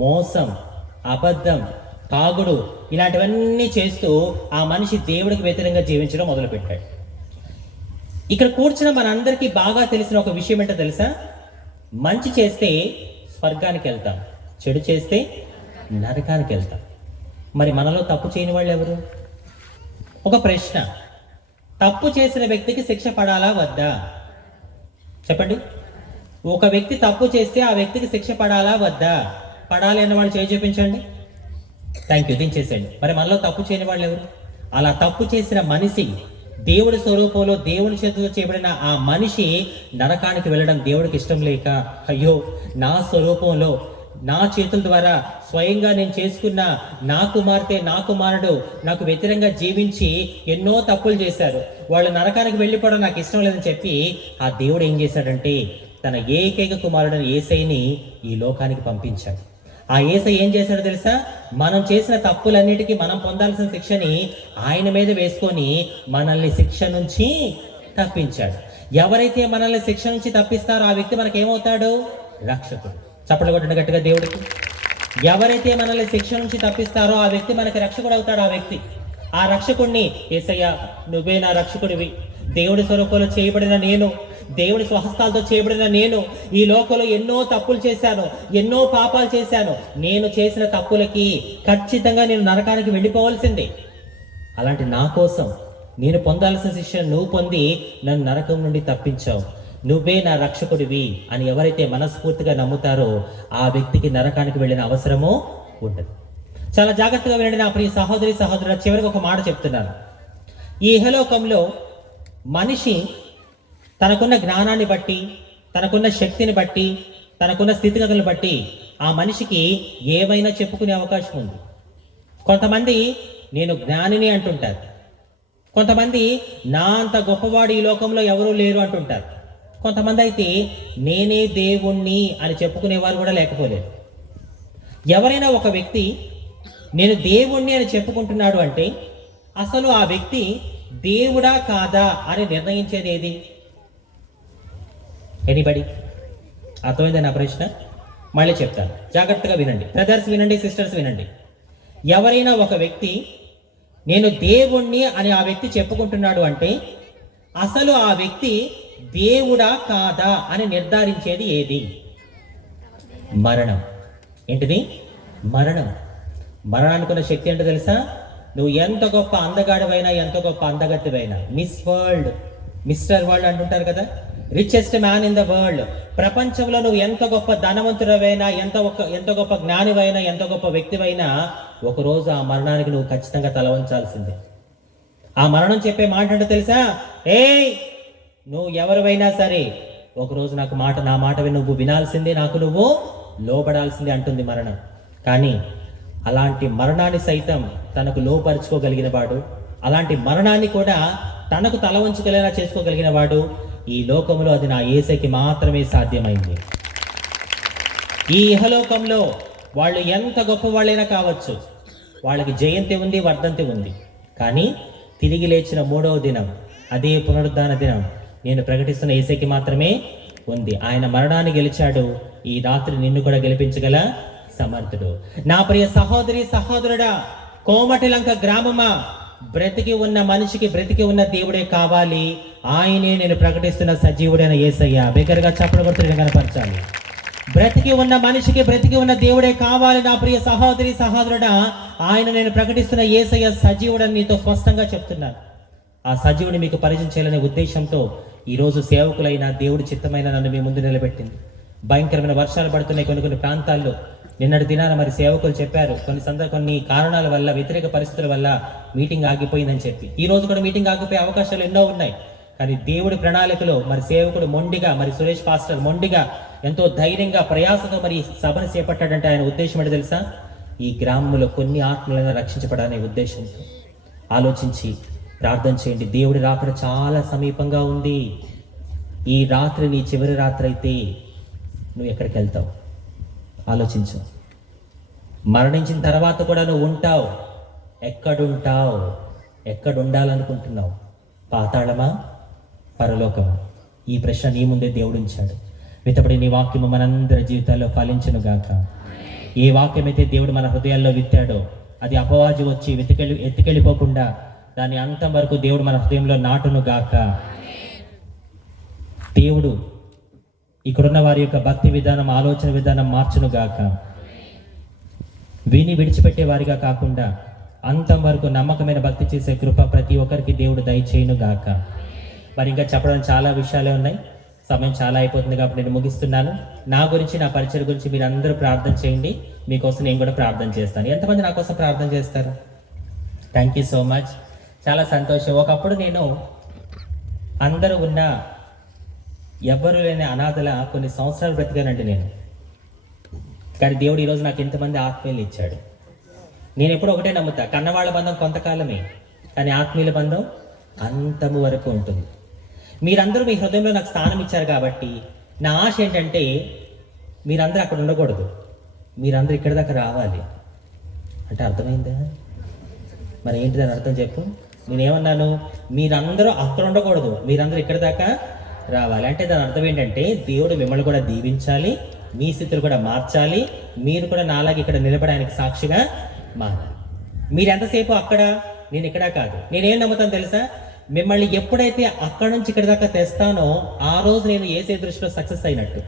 మోసం, అబద్ధం, తాగుడు, ఇలాంటివన్నీ చేస్తూ ఆ మనిషి దేవుడికి వ్యతిరేకంగా జీవించడం మొదలుపెట్టాడు. ఇక్కడ కూర్చున్న మనందరికీ బాగా తెలిసిన ఒక విషయం ఏంటో తెలుసా? మంచి చేస్తే స్వర్గానికి వెళ్తాం, చెడు చేస్తే నరకానికి వెళ్తాం. మరి మనలో తప్పు చేయని వాళ్ళు ఎవరు? ఒక ప్రశ్న, తప్పు చేసిన వ్యక్తికి శిక్ష పడాలా వద్దా? చెప్పండి. ఒక వ్యక్తి తప్పు చేస్తే ఆ వ్యక్తికి శిక్ష పడాలా వద్దా? పడాలి అన్న వాళ్ళు చేయి చూపించండి. థ్యాంక్ యూ, దించేసేయండి. మరి మనలో తప్పు చేయని వాళ్ళు ఎవరు? అలా తప్పు చేసిన మనిషి, దేవుడి స్వరూపంలో దేవుని చేతితో చేయబడిన ఆ మనిషి నరకానికి వెళ్ళడం దేవుడికి ఇష్టం లేక, అయ్యో నా స్వరూపంలో నా చేతుల ద్వారా స్వయంగా నేను చేసుకున్న నా కుమార్తె నా కుమారుడు నాకు వ్యతిరేకంగా జీవించి ఎన్నో తప్పులు చేశారు, వాళ్ళు నరకానికి వెళ్ళిపోవడం నాకు ఇష్టం లేదని చెప్పి ఆ దేవుడు ఏం చేశాడంటే తన ఏకైక కుమారుడైన యేసయ్యని ఈ లోకానికి పంపించాడు. ఆ యేసయ్య ఏం చేశాడో తెలుసా? మనం చేసిన తప్పులన్నిటికీ మనం పొందాల్సిన శిక్షని ఆయన మీద వేసుకొని మనల్ని శిక్ష నుంచి తప్పించాడు. ఎవరైతే మనల్ని శిక్ష నుంచి తప్పిస్తారో ఆ వ్యక్తి మనకేమవుతాడు? రక్షకుడు. చప్పట్లు కొట్టండి గట్టిగా దేవుడికి. ఎవరైతే మనల్ని శిక్ష నుంచి తప్పిస్తారో ఆ వ్యక్తి మనకి రక్షకుడు అవుతాడు. ఆ రక్షకుడిని, యేసయ్య నువ్వే నా రక్షకుడివి, దేవుడి స్వరూపంలో చేయబడిన నేను, దేవుడి స్వహస్తాలతో చేయబడిన నేను ఈ లోకంలో ఎన్నో తప్పులు చేశాను, ఎన్నో పాపాలు చేశాను, నేను చేసిన తప్పులకి ఖచ్చితంగా నేను నరకానికి వెళ్ళిపోవాల్సిందే. అలాంటి నా కోసం నేను పొందాల్సిన శిక్షను నువ్వు పొంది నన్ను నరకం నుండి తప్పించావు, నువ్వే నా రక్షకుడివి అని ఎవరైతే మనస్ఫూర్తిగా నమ్ముతారో ఆ వ్యక్తికి నరకానికి వెళ్ళిన అవసరమో ఉండదు. చాలా జాగ్రత్తగా వినండి నా ప్రియ సహోదరి సహోదరుల. చివరికి ఒక మాట చెప్తున్నాను. ఈ ఇహలోకంలో మనిషి తనకున్న జ్ఞానాన్ని బట్టి, తనకున్న శక్తిని బట్టి, తనకున్న స్థితిగతులను బట్టి ఆ మనిషికి ఏమైనా చెప్పుకునే అవకాశం ఉంది. కొంతమంది నేను జ్ఞానిని అంటుంటారు, కొంతమంది నా అంత గొప్పవాడు ఈ లోకంలో ఎవరూ లేరు అంటుంటారు, కొంతమంది అయితే నేనే దేవుణ్ణి అని చెప్పుకునేవారు కూడా లేకపోలేదు. ఎవరైనా ఒక వ్యక్తి నేను దేవుణ్ణి అని చెప్పుకుంటున్నాడు అంటే అసలు ఆ వ్యక్తి దేవుడా కాదా అని నిర్ణయించేది ఏది? ఎనీబడి? అర్థమైందా నా ప్రశ్న? మళ్ళీ చెప్తాను, జాగ్రత్తగా వినండి. బ్రదర్స్ వినండి, సిస్టర్స్ వినండి. ఎవరైనా ఒక వ్యక్తి నేను దేవుణ్ణి అని ఆ వ్యక్తి చెప్పుకుంటున్నాడు అంటే అసలు ఆ వ్యక్తి దేవుడా కాదా అని నిర్ధారించేది ఏది? మరణం. ఏంటిది? మరణం. మరణానికి ఉన్న శక్తి ఏంటో తెలుసా? నువ్వు ఎంత గొప్ప అందగాడివైనా, ఎంత గొప్ప అందగత్తివైనా, మిస్ వరల్డ్, మిస్టర్ వరల్డ్ అంటుంటారు కదా, richest man in the world, ప్రపంచంలో నువ్వు ఎంత గొప్ప ధనవంతుడవైనా, ఎంత గొప్ప జ్ఞానివైనా, ఎంత గొప్ప వ్యక్తివైనా ఒకరోజు ఆ మరణానికి నువ్వు ఖచ్చితంగా తల వంచాల్సిందే. ఆ మరణం చెప్పే మాట అంటే తెలుసా? ఏయ్ నువ్వు ఎవరివైనా సరే ఒకరోజు నా మాట నువ్వు వినాల్సిందే, నాకు నువ్వు లోబడాల్సిందే అంటుంది మరణం. కానీ అలాంటి మరణాన్ని సైతం తనకు లోపరుచుకోగలిగిన వాడు, అలాంటి మరణాన్ని కూడా తనకు తల వంచుకెళ్ళేలా చేసుకోగలిగిన వాడు ఈ లోకంలో, అది నా యేసయ్యకి మాత్రమే సాధ్యమైంది. ఈ ఇహలోకంలో వాళ్ళు ఎంత గొప్ప వాళ్ళైనా కావచ్చు, వాళ్ళకి జయంతి ఉంది, వర్ధంతి ఉంది, కానీ తిరిగి లేచిన 3వ దినం, అదే పునరుద్ధాన దినం నేను ప్రకటిస్తున్న యేసయ్యకి మాత్రమే ఉంది. ఆయన మరణాన్ని గెలిచాడు, ఈ రాత్రి నిన్ను కూడా గెలిపించగల సమర్థుడు. నా ప్రియ సహోదరి సహోదరుడా, కోమటిలంక గ్రామమా, బ్రతికి ఉన్న మనిషికి బ్రతికి ఉన్న దేవుడే కావాలి. ఆయనే నేను ప్రకటిస్తున్న సజీవుడైన యేసయ్య. బిగ్గరగా చప్పట్లు కొడుతూ కనపరచాలి. బ్రతికి ఉన్న మనిషికి బ్రతికి ఉన్న దేవుడే కావాలి. నా ప్రియ సహోదరి సహోదరుడా, ఆయన నేను ప్రకటిస్తున్న యేసయ్య సజీవుడని నీతో స్పష్టంగా చెప్తున్నాను. ఆ సజీవుని మీకు పరిచయం చేయాలనే ఉద్దేశంతో ఈరోజు సేవకులైన దేవుడి చిత్తమైన నన్ను మీ ముందు నిలబెట్టింది. భయంకరమైన వర్షాలు పడుతున్నాయి కొన్ని ప్రాంతాల్లో. నిన్నటి దినాన మరి సేవకులు చెప్పారు, కొన్ని కారణాల వల్ల, వ్యతిరేక పరిస్థితుల వల్ల మీటింగ్ ఆగిపోయిందని చెప్పి. ఈ రోజు కూడా మీటింగ్ ఆగిపోయే అవకాశాలు ఎన్నో ఉన్నాయి. కానీ దేవుడి ప్రణాళికలో మరి సేవకుడు మొండిగా, మరి సురేష్ పాస్టర్ మొండిగా, ఎంతో ధైర్యంగా, ప్రయాసంతో మరి సభను చేపట్టాడంటే ఆయన ఉద్దేశం ఏంటి తెలుసా? ఈ గ్రామంలో కొన్ని ఆత్మలను రక్షించబడాలనే ఉద్దేశంతో. ఆలోచించి ప్రార్థన చేయండి. దేవుడి రాకడ చాలా సమీపంగా ఉంది. ఈ రాత్రి నీ చివరి రాత్రి అయితే నువ్వు ఎక్కడికి వెళ్తావు? ఆలోచించు. మరణించిన తర్వాత కూడా నువ్వు ఉంటావు. ఎక్కడుంటావు? ఎక్కడ ఉండాలనుకుంటున్నావు? పాతాళమా, పరలోకమా? ఈ ప్రశ్న నీ ముందే దేవుడు ఉంచాడు. వితబడి నీ వాక్యము మనందరి జీవితాల్లో ఫలించును గాక. ఏ వాక్యం అయితే దేవుడు మన హృదయాల్లో విత్తాడో అది అపవాది వచ్చి ఎత్తుకెళ్ళిపోకుండా దాని అంతం వరకు దేవుడు మన హృదయంలో నాటును గాక. దేవుడు ఇక్కడున్న వారి యొక్క భక్తి విధానం, ఆలోచన విధానం మార్చును గాక. విని విడిచిపెట్టే వారిగా కాకుండా అంతం వరకు నమ్మకమైన భక్తి చేసే కృప ప్రతి ఒక్కరికి దేవుడు దయచేయును గాక. మరి ఇంకా చెప్పడం చాలా విషయాలే ఉన్నాయి, సమయం చాలా అయిపోతుంది కాబట్టి నేను ముగిస్తున్నాను. నా గురించి, నా పరిచయం గురించి మీరు అందరూ ప్రార్థన చేయండి. మీకోసం నేను కూడా ప్రార్థన చేస్తాను. ఎంతమంది నా కోసం ప్రార్థన చేస్తారు? థ్యాంక్ యూ సో మచ్, చాలా సంతోషం. ఒకప్పుడు నేను అందరూ ఉన్న ఎవ్వరూ లేని అనాథల కొన్ని సంవత్సరాలు బ్రతికానండి నేను. కానీ దేవుడు ఈరోజు నాకు ఎంతమంది ఆత్మీయులు ఇచ్చాడు. నేను ఎప్పుడు ఒకటే నమ్ముతా, కన్నవాళ్ళ బంధం కొంతకాలమే, కానీ ఆత్మీయుల బంధం అంతము వరకు ఉంటుంది. మీరందరూ మీ హృదయంలో నాకు స్థానం ఇచ్చారు కాబట్టి నా ఆశ ఏంటంటే మీరందరూ అక్కడ ఉండకూడదు, మీరందరూ ఇక్కడి దాకా రావాలి. అంటే అర్థమైందా? మరి ఏంటి దాని అర్థం చెప్పు. నేనేమన్నాను? మీరందరూ అక్కడ ఉండకూడదు, మీరందరూ ఇక్కడి దాకా రావాలి. అంటే దాని అర్థం ఏంటంటే దేవుడు మిమ్మల్ని కూడా దీవించాలి, మీ స్థితులు కూడా మార్చాలి, మీరు కూడా నాలాగే ఇక్కడ నిలబడడానికి సాక్షిగా మారాలి. మీరు ఎంతసేపు అక్కడ, నేను ఇక్కడ కాదు. నేనేం నమ్ముతాను తెలుసా? మిమ్మల్ని ఎప్పుడైతే అక్కడ నుంచి ఇక్కడ దాకా తెస్తానో ఆ రోజు నేను యేసే దృష్టిలో సక్సెస్ అయినట్టు.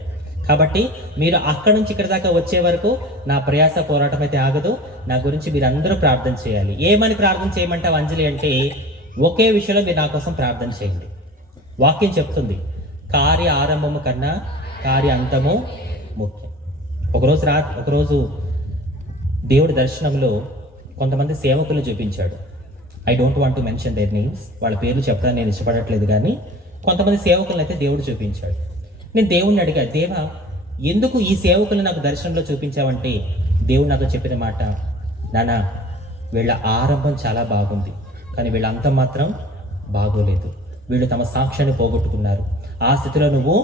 కాబట్టి మీరు అక్కడ నుంచి ఇక్కడ దాకా వచ్చే వరకు నా ప్రయాస, పోరాటం అయితే ఆగదు. నా గురించి మీరు అందరూ ప్రార్థన చేయాలి. ఏమని ప్రార్థన చేయమంటావు అంజలి అంటే, ఒకే విషయంలో మీరు నా కోసం ప్రార్థన చేయండి. వాక్యం చెప్తుంది, కార్య ఆరంభము కన్నా కార్య అంతము ముఖ్యం. ఒకరోజు దేవుడి దర్శనంలో కొంతమంది సేవకులను చూపించాడు. I don't want to mention their names, వాళ్ళ పేర్లు చెప్పడానికి నేను ఇష్టపడట్లేదు, కానీ కొంతమంది సేవకులను అయితే దేవుడు చూపించాడు. నేను దేవుడిని అడిగా, దేవా ఎందుకు ఈ సేవకులు నాకు దర్శనంలో చూపించావంటే దేవుడు నాతో చెప్పిన మాట, నానా వీళ్ళ ఆరంభం చాలా బాగుంది, కానీ వీళ్ళ అంతం మాత్రం బాగోలేదు. వీళ్ళు తమ సాక్ష్యాన్ని పోగొట్టుకున్నారు, ఆ స్థితిలో నువ్వు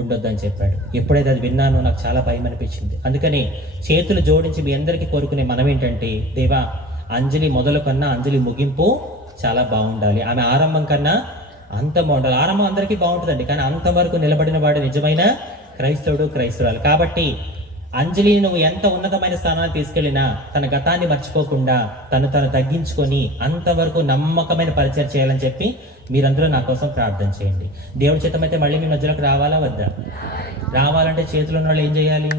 ఉండొద్దని చెప్పాడు. ఎప్పుడైతే అది విన్నానో నాకు చాలా భయం అనిపించింది. అందుకని చేతులు జోడించి మీ అందరికీ కోరుకునే మనం ఏంటంటే, దేవా అంజలి మొదలు కన్నా అంజలి ముగింపు చాలా బాగుండాలి, ఆమె ఆరంభం కన్నా అంతం బాగుండాలి. ఆరంభం అందరికీ బాగుంటుందండి, కానీ అంతం వరకు నిలబడిన వాడు నిజమైన క్రైస్తవుడు, క్రైస్తవురాలు. కాబట్టి అంజలిని నువ్వు ఎంత ఉన్నతమైన స్థానాన్ని తీసుకెళ్ళినా తన గతాన్ని మర్చిపోకుండా తను తగ్గించుకొని అంతవరకు నమ్మకమైన పరిచయం చేయాలని చెప్పి మీరందరూ నా కోసం ప్రార్థన చేయండి. దేవుడి చిత్తమైతే మళ్ళీ మీ మధ్యలోకి రావాలా వద్దా? రావాలంటే చేతులు ఉన్న వాళ్ళు ఏం చేయాలి?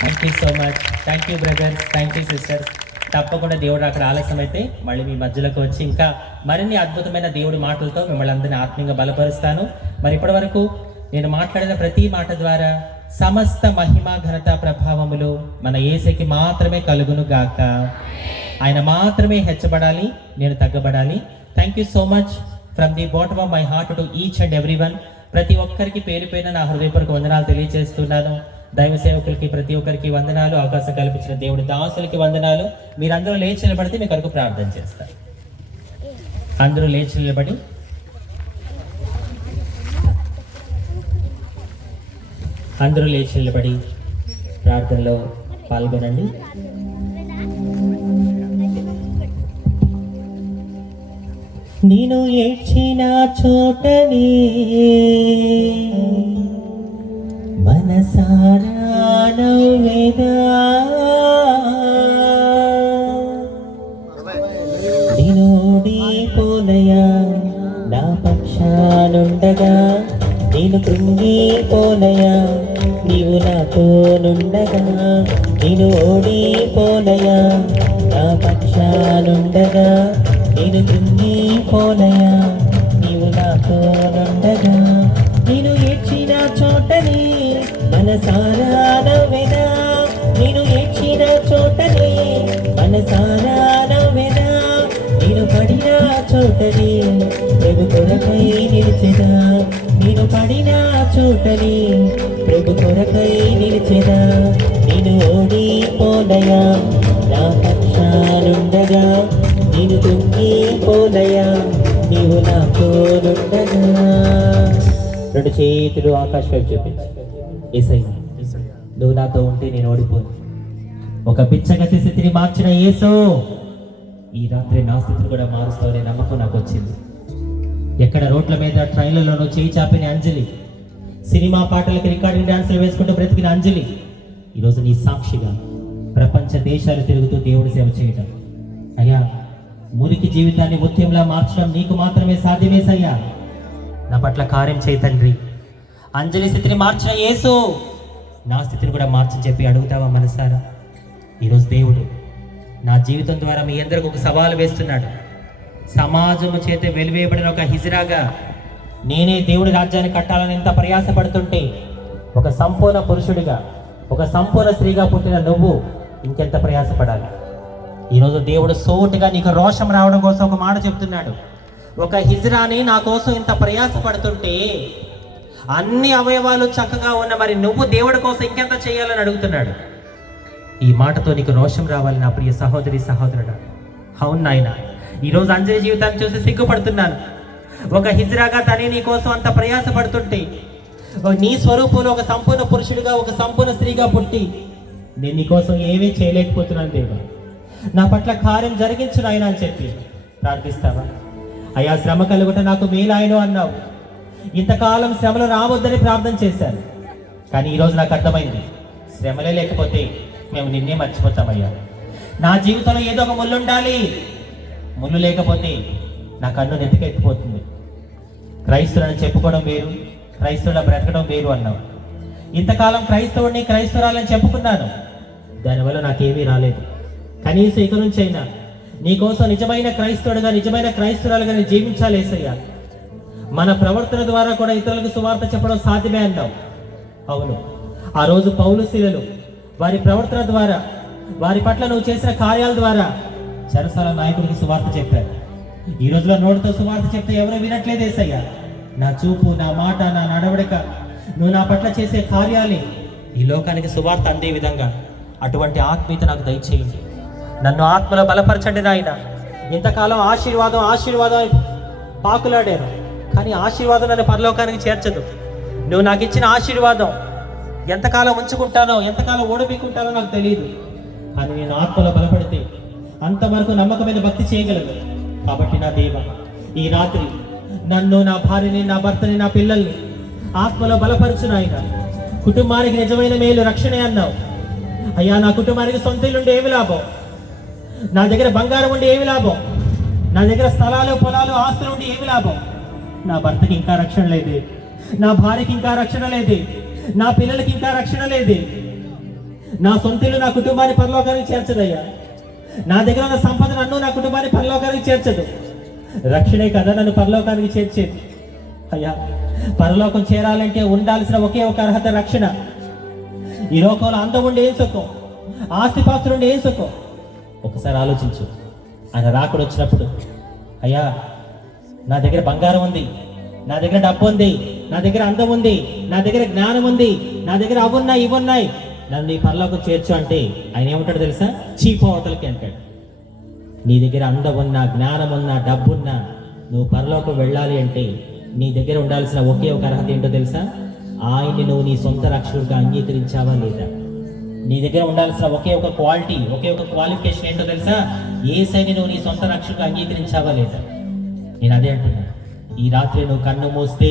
Thank you so much, thank you brothers, thank you sisters. తప్పకుండా దేవుడు అక్కడ ఆలస్యం అయితే మళ్ళీ మీ మధ్యలోకి వచ్చి ఇంకా మరిన్ని అద్భుతమైన దేవుడి మాటలతో మిమ్మల్ని అందరినీ ఆత్మీయంగా బలపరుస్తాను. మరి ఇప్పటి వరకు నేను మాట్లాడిన ప్రతి మాట ద్వారా సమస్త మహిమ, ఘనత, ప్రభావములు మన యేసుకి మాత్రమే కలుగును గాక. ఆయన మాత్రమే హెచ్చబడాలి, నేను తగ్గబడాలి. Thank you so much from the bottom of my heart to each and every one. ప్రతి ఒక్కరికి పేరు పేరున నా హృదయపూర్వక వందనాలు తెలియజేస్తున్నాను. దైవ సేవకులకి ప్రతి ఒక్కరికి వందనాలు, అవకాశం కల్పించిన దేవుడి దాసులకి వందనాలు. మీరందరూ లేచి నిలబడితే మీ కొరకు ప్రార్థన చేస్తారు. అందరూ లేచి నిలబడి ప్రార్థనలో పాల్గొనండి. నేను ఏడ్చిన చోటనే మనసారా నవ్వేదా, నేను ఓడిపోనయా నా పక్షానుండగా, నేను కృంగిపోనయా నీవు నాతోనుండగా, నేను ఓడిపోనయా నా పక్షానుండగా, నేను కృంగిపోనయా నీవు నాతోనుండగా, నేను ఏడ్చిన చోటనే మనసారా నవ్వెదా, నేను ఏడ్చిన చోటనే మనసారా నవ్వెదా, నేను పడిన చోటనే ప్రభు కొరకై నిలిచెదా, నేను పడిన చోటనే ప్రభు కొరకై నిలిచెదా, నేను ఓడిపోనయా నా పక్షానుండగా, నేను కుంగిపోనయా నీవు నాతోనుండగా. రెండు చేతులు ఆకాశం వైపు చూపించి, యేసయ్యా నువ్వు నాతో ఉంటే నేను ఓడిపోను. ఒక పిచ్చగతి స్థితిని మార్చిన యేసు ఈ రాత్రి నా స్థితిని కూడా మారుస్తావనే నమ్మకం నాకు వచ్చింది. ఎక్కడ రోడ్ల మీద, ట్రైన్లలోనూ చేయి చాపిన అంజలి, సినిమా పాటలకి రికార్డింగ్ డాన్సులు వేసుకుంటూ బ్రతికిన అంజలి ఈరోజు నీ సాక్షిగా ప్రపంచ దేశాలు తిరుగుతూ దేవుడి సేవ చేయటం. అయ్యా, మురికి జీవితాన్ని ముత్యంలా మార్చడం నీకు మాత్రమే సాధ్యమేసయ్యా. నా పట్ల కార్యం చేయి తండ్రి. అంజలి స్థితిని మార్చిన యేసు నా స్థితిని కూడా మార్చని చెప్పి అడుగుతావా మనసారా? ఈరోజు దేవుడు నా జీవితం ద్వారా మీ అందరికి ఒక సవాలు వేస్తున్నాడు. సమాజము చేత వెలివేయబడిన ఒక హిజ్రాగా నేనే దేవుడి రాజ్యాన్ని కట్టాలని ఎంత ప్రయాసపడుతుంటే, ఒక సంపూర్ణ పురుషుడిగా, ఒక సంపూర్ణ స్త్రీగా పుట్టిన నువ్వు ఇంకెంత ప్రయాసపడాలి? ఈరోజు దేవుడు సోటుగా నీకు రోషం రావడం కోసం ఒక మాట చెప్తున్నాడు. ఒక హిజ్రాని నా కోసం ఇంత ప్రయాసపడుతుంటే, అన్ని అవయవాలు చక్కగా ఉన్న మరి నువ్వు దేవుడి కోసం ఇంకెంత చేయాలని అడుగుతున్నాడు. ఈ మాటతో నీకు రోషం రావాలి నా ప్రియ సహోదరి సహోదరుడా. అవును నాయన, ఈరోజు అంజలి జీవితాన్ని చూసి సిగ్గుపడుతున్నాను. ఒక హిజ్రాగా తనే నీ కోసం అంత ప్రయాసపడుతుంటే, నీ స్వరూపంలో ఒక సంపూర్ణ పురుషుడిగా, ఒక సంపూర్ణ స్త్రీగా పుట్టి నేను నీ కోసం ఏమీ చేయలేకపోతున్నాను దేవా, నా పట్ల కార్యం జరిగించు నాయన అని చెప్పి ప్రార్థిస్తావా? అయ్యా, శ్రమ కలుగుట నాకు మేలాయను అన్నావు. ఇంతకాలం శ్రమలు రావద్దని ప్రార్థన చేశాను. కానీ ఈరోజు నాకు అర్థమైంది, శ్రమలే లేకపోతే మేము నిన్నే మర్చిపోతామయ్యా. నా జీవితంలో ఏదో ఒక ముళ్ళు ఉండాలి. ముళ్ళు లేకపోతే నా కన్ను నెత్తికెక్కిపోతుంది. క్రైస్తవులను చెప్పుకోవడం వేరు, క్రైస్తవుల బ్రతకడం వేరు అన్నావు. ఇంతకాలం క్రైస్తవుడిని, క్రైస్తవురాలని చెప్పుకున్నాను. దానివల్ల నాకేమీ రాలేదు. కనీసం ఇక నుంచి అయినా నీకోసం నిజమైన క్రైస్తవుడిగా, నిజమైన క్రైస్తవురాలుగా నేను జీవించాలి యేసయ్యా. మన ప్రవర్తన ద్వారా కూడా ఇతరులకు సువార్త చెప్పడం సాధ్యమే అన్నావు. అవును, ఆ రోజు పౌలు శీలలు వారి ప్రవర్తన ద్వారా, వారి పట్ల నువ్వు చేసిన కార్యాల ద్వారా చెరసాల నాయకుడికి సువార్త చెప్పారు. ఈ రోజులో నోటితో సువార్త చెప్తే ఎవరూ వినట్లేదు యేసయ్యా. నా చూపు, నా మాట, నా నడవడిక, నువ్వు నా పట్ల చేసే కార్యాలే ఈ లోకానికి సువార్త అందే విధంగా అటువంటి ఆత్మీయత నాకు దయచేయండి. నన్ను ఆత్మలో బలపరచండి నాయన. ఇంతకాలం ఆశీర్వాదం ఆశీర్వాదం అని పాకులాడాను, కానీ ఆశీర్వాదం నన్ను పరలోకానికి చేర్చదు. నువ్వు నాకు ఇచ్చిన ఆశీర్వాదం ఎంతకాలం ఉంచుకుంటానో, ఎంతకాలం ఓడిపోకుంటానో నాకు తెలియదు. కానీ నేను ఆత్మలో బలపడితే అంతవరకు నమ్మకమైన భక్తి చేయగలను. కాబట్టి నా దేవ, ఈ రాత్రి నన్ను, నా భార్యని, నా భర్తని, నా పిల్లల్ని ఆత్మలో బలపరచు నాయన. కుటుంబానికి నిజమైన మేలు రక్షణే అన్నావు. అయ్యా, నా కుటుంబానికి సొంత ఇల్లుండి ఏమి లాభం? నా దగ్గర బంగారం ఉండి ఏమి లాభం? నా దగ్గర స్థలాలు, పొలాలు, ఆస్తులు ఉండి ఏమి లాభం? నా భర్తకి ఇంకా రక్షణ లేదే, నా భార్యకి ఇంకా రక్షణ లేదే, నా పిల్లలకి ఇంకా రక్షణ లేదే. నా సొంత ఇల్లు నా కుటుంబాన్ని పరలోకానికి చేర్చదయ్యా. నా దగ్గర ఉన్న సంపద నన్ను, నా కుటుంబాన్ని పరలోకానికి చేర్చదు. రక్షణే కదా నన్ను పరలోకానికి చేర్చేది. అయ్యా, పరలోకం చేరాలంటే ఉండాల్సిన ఒకే ఒక అర్హత రక్షణ. ఈ లోకంలో అందం ఉండి ఏం సుఖం, ఆస్తిపాస్తులు ఉండి ఏం సుఖం? ఒకసారి ఆలోచించు. ఆయన రాకడ వచ్చినప్పుడు, అయ్యా నా దగ్గర బంగారం ఉంది, నా దగ్గర డబ్బు ఉంది, నా దగ్గర అందం ఉంది, నా దగ్గర జ్ఞానం ఉంది, నా దగ్గర అవున్నాయి ఇవున్నాయి, నన్ను ఈ పరలోకం చేర్చు అంటే ఆయన ఏమంటాడు తెలుసా? చీపోవతలకి అంటాడు. నీ దగ్గర అందం ఉన్నా, జ్ఞానం ఉన్నా, డబ్బున్నా, నువ్వు పరలోకం వెళ్ళాలి అంటే నీ దగ్గర ఉండాల్సిన ఒకే ఒక అర్హత ఏంటో తెలుసా? ఆయన్ని నువ్వు నీ సొంత రక్షకుడిగా అంగీకరించావా లేదా? నీ దగ్గర ఉండాల్సిన ఒకే ఒక క్వాలిటీ, ఒకే ఒక క్వాలిఫికేషన్ ఏంటో తెలుసా? యేసయ్యని నువ్వు నీ సొంత రక్షకుడిగా అంగీకరించావా లేదా? నేను అదే అంటున్నా. ఈ రాత్రి నువ్వు కన్ను మూస్తే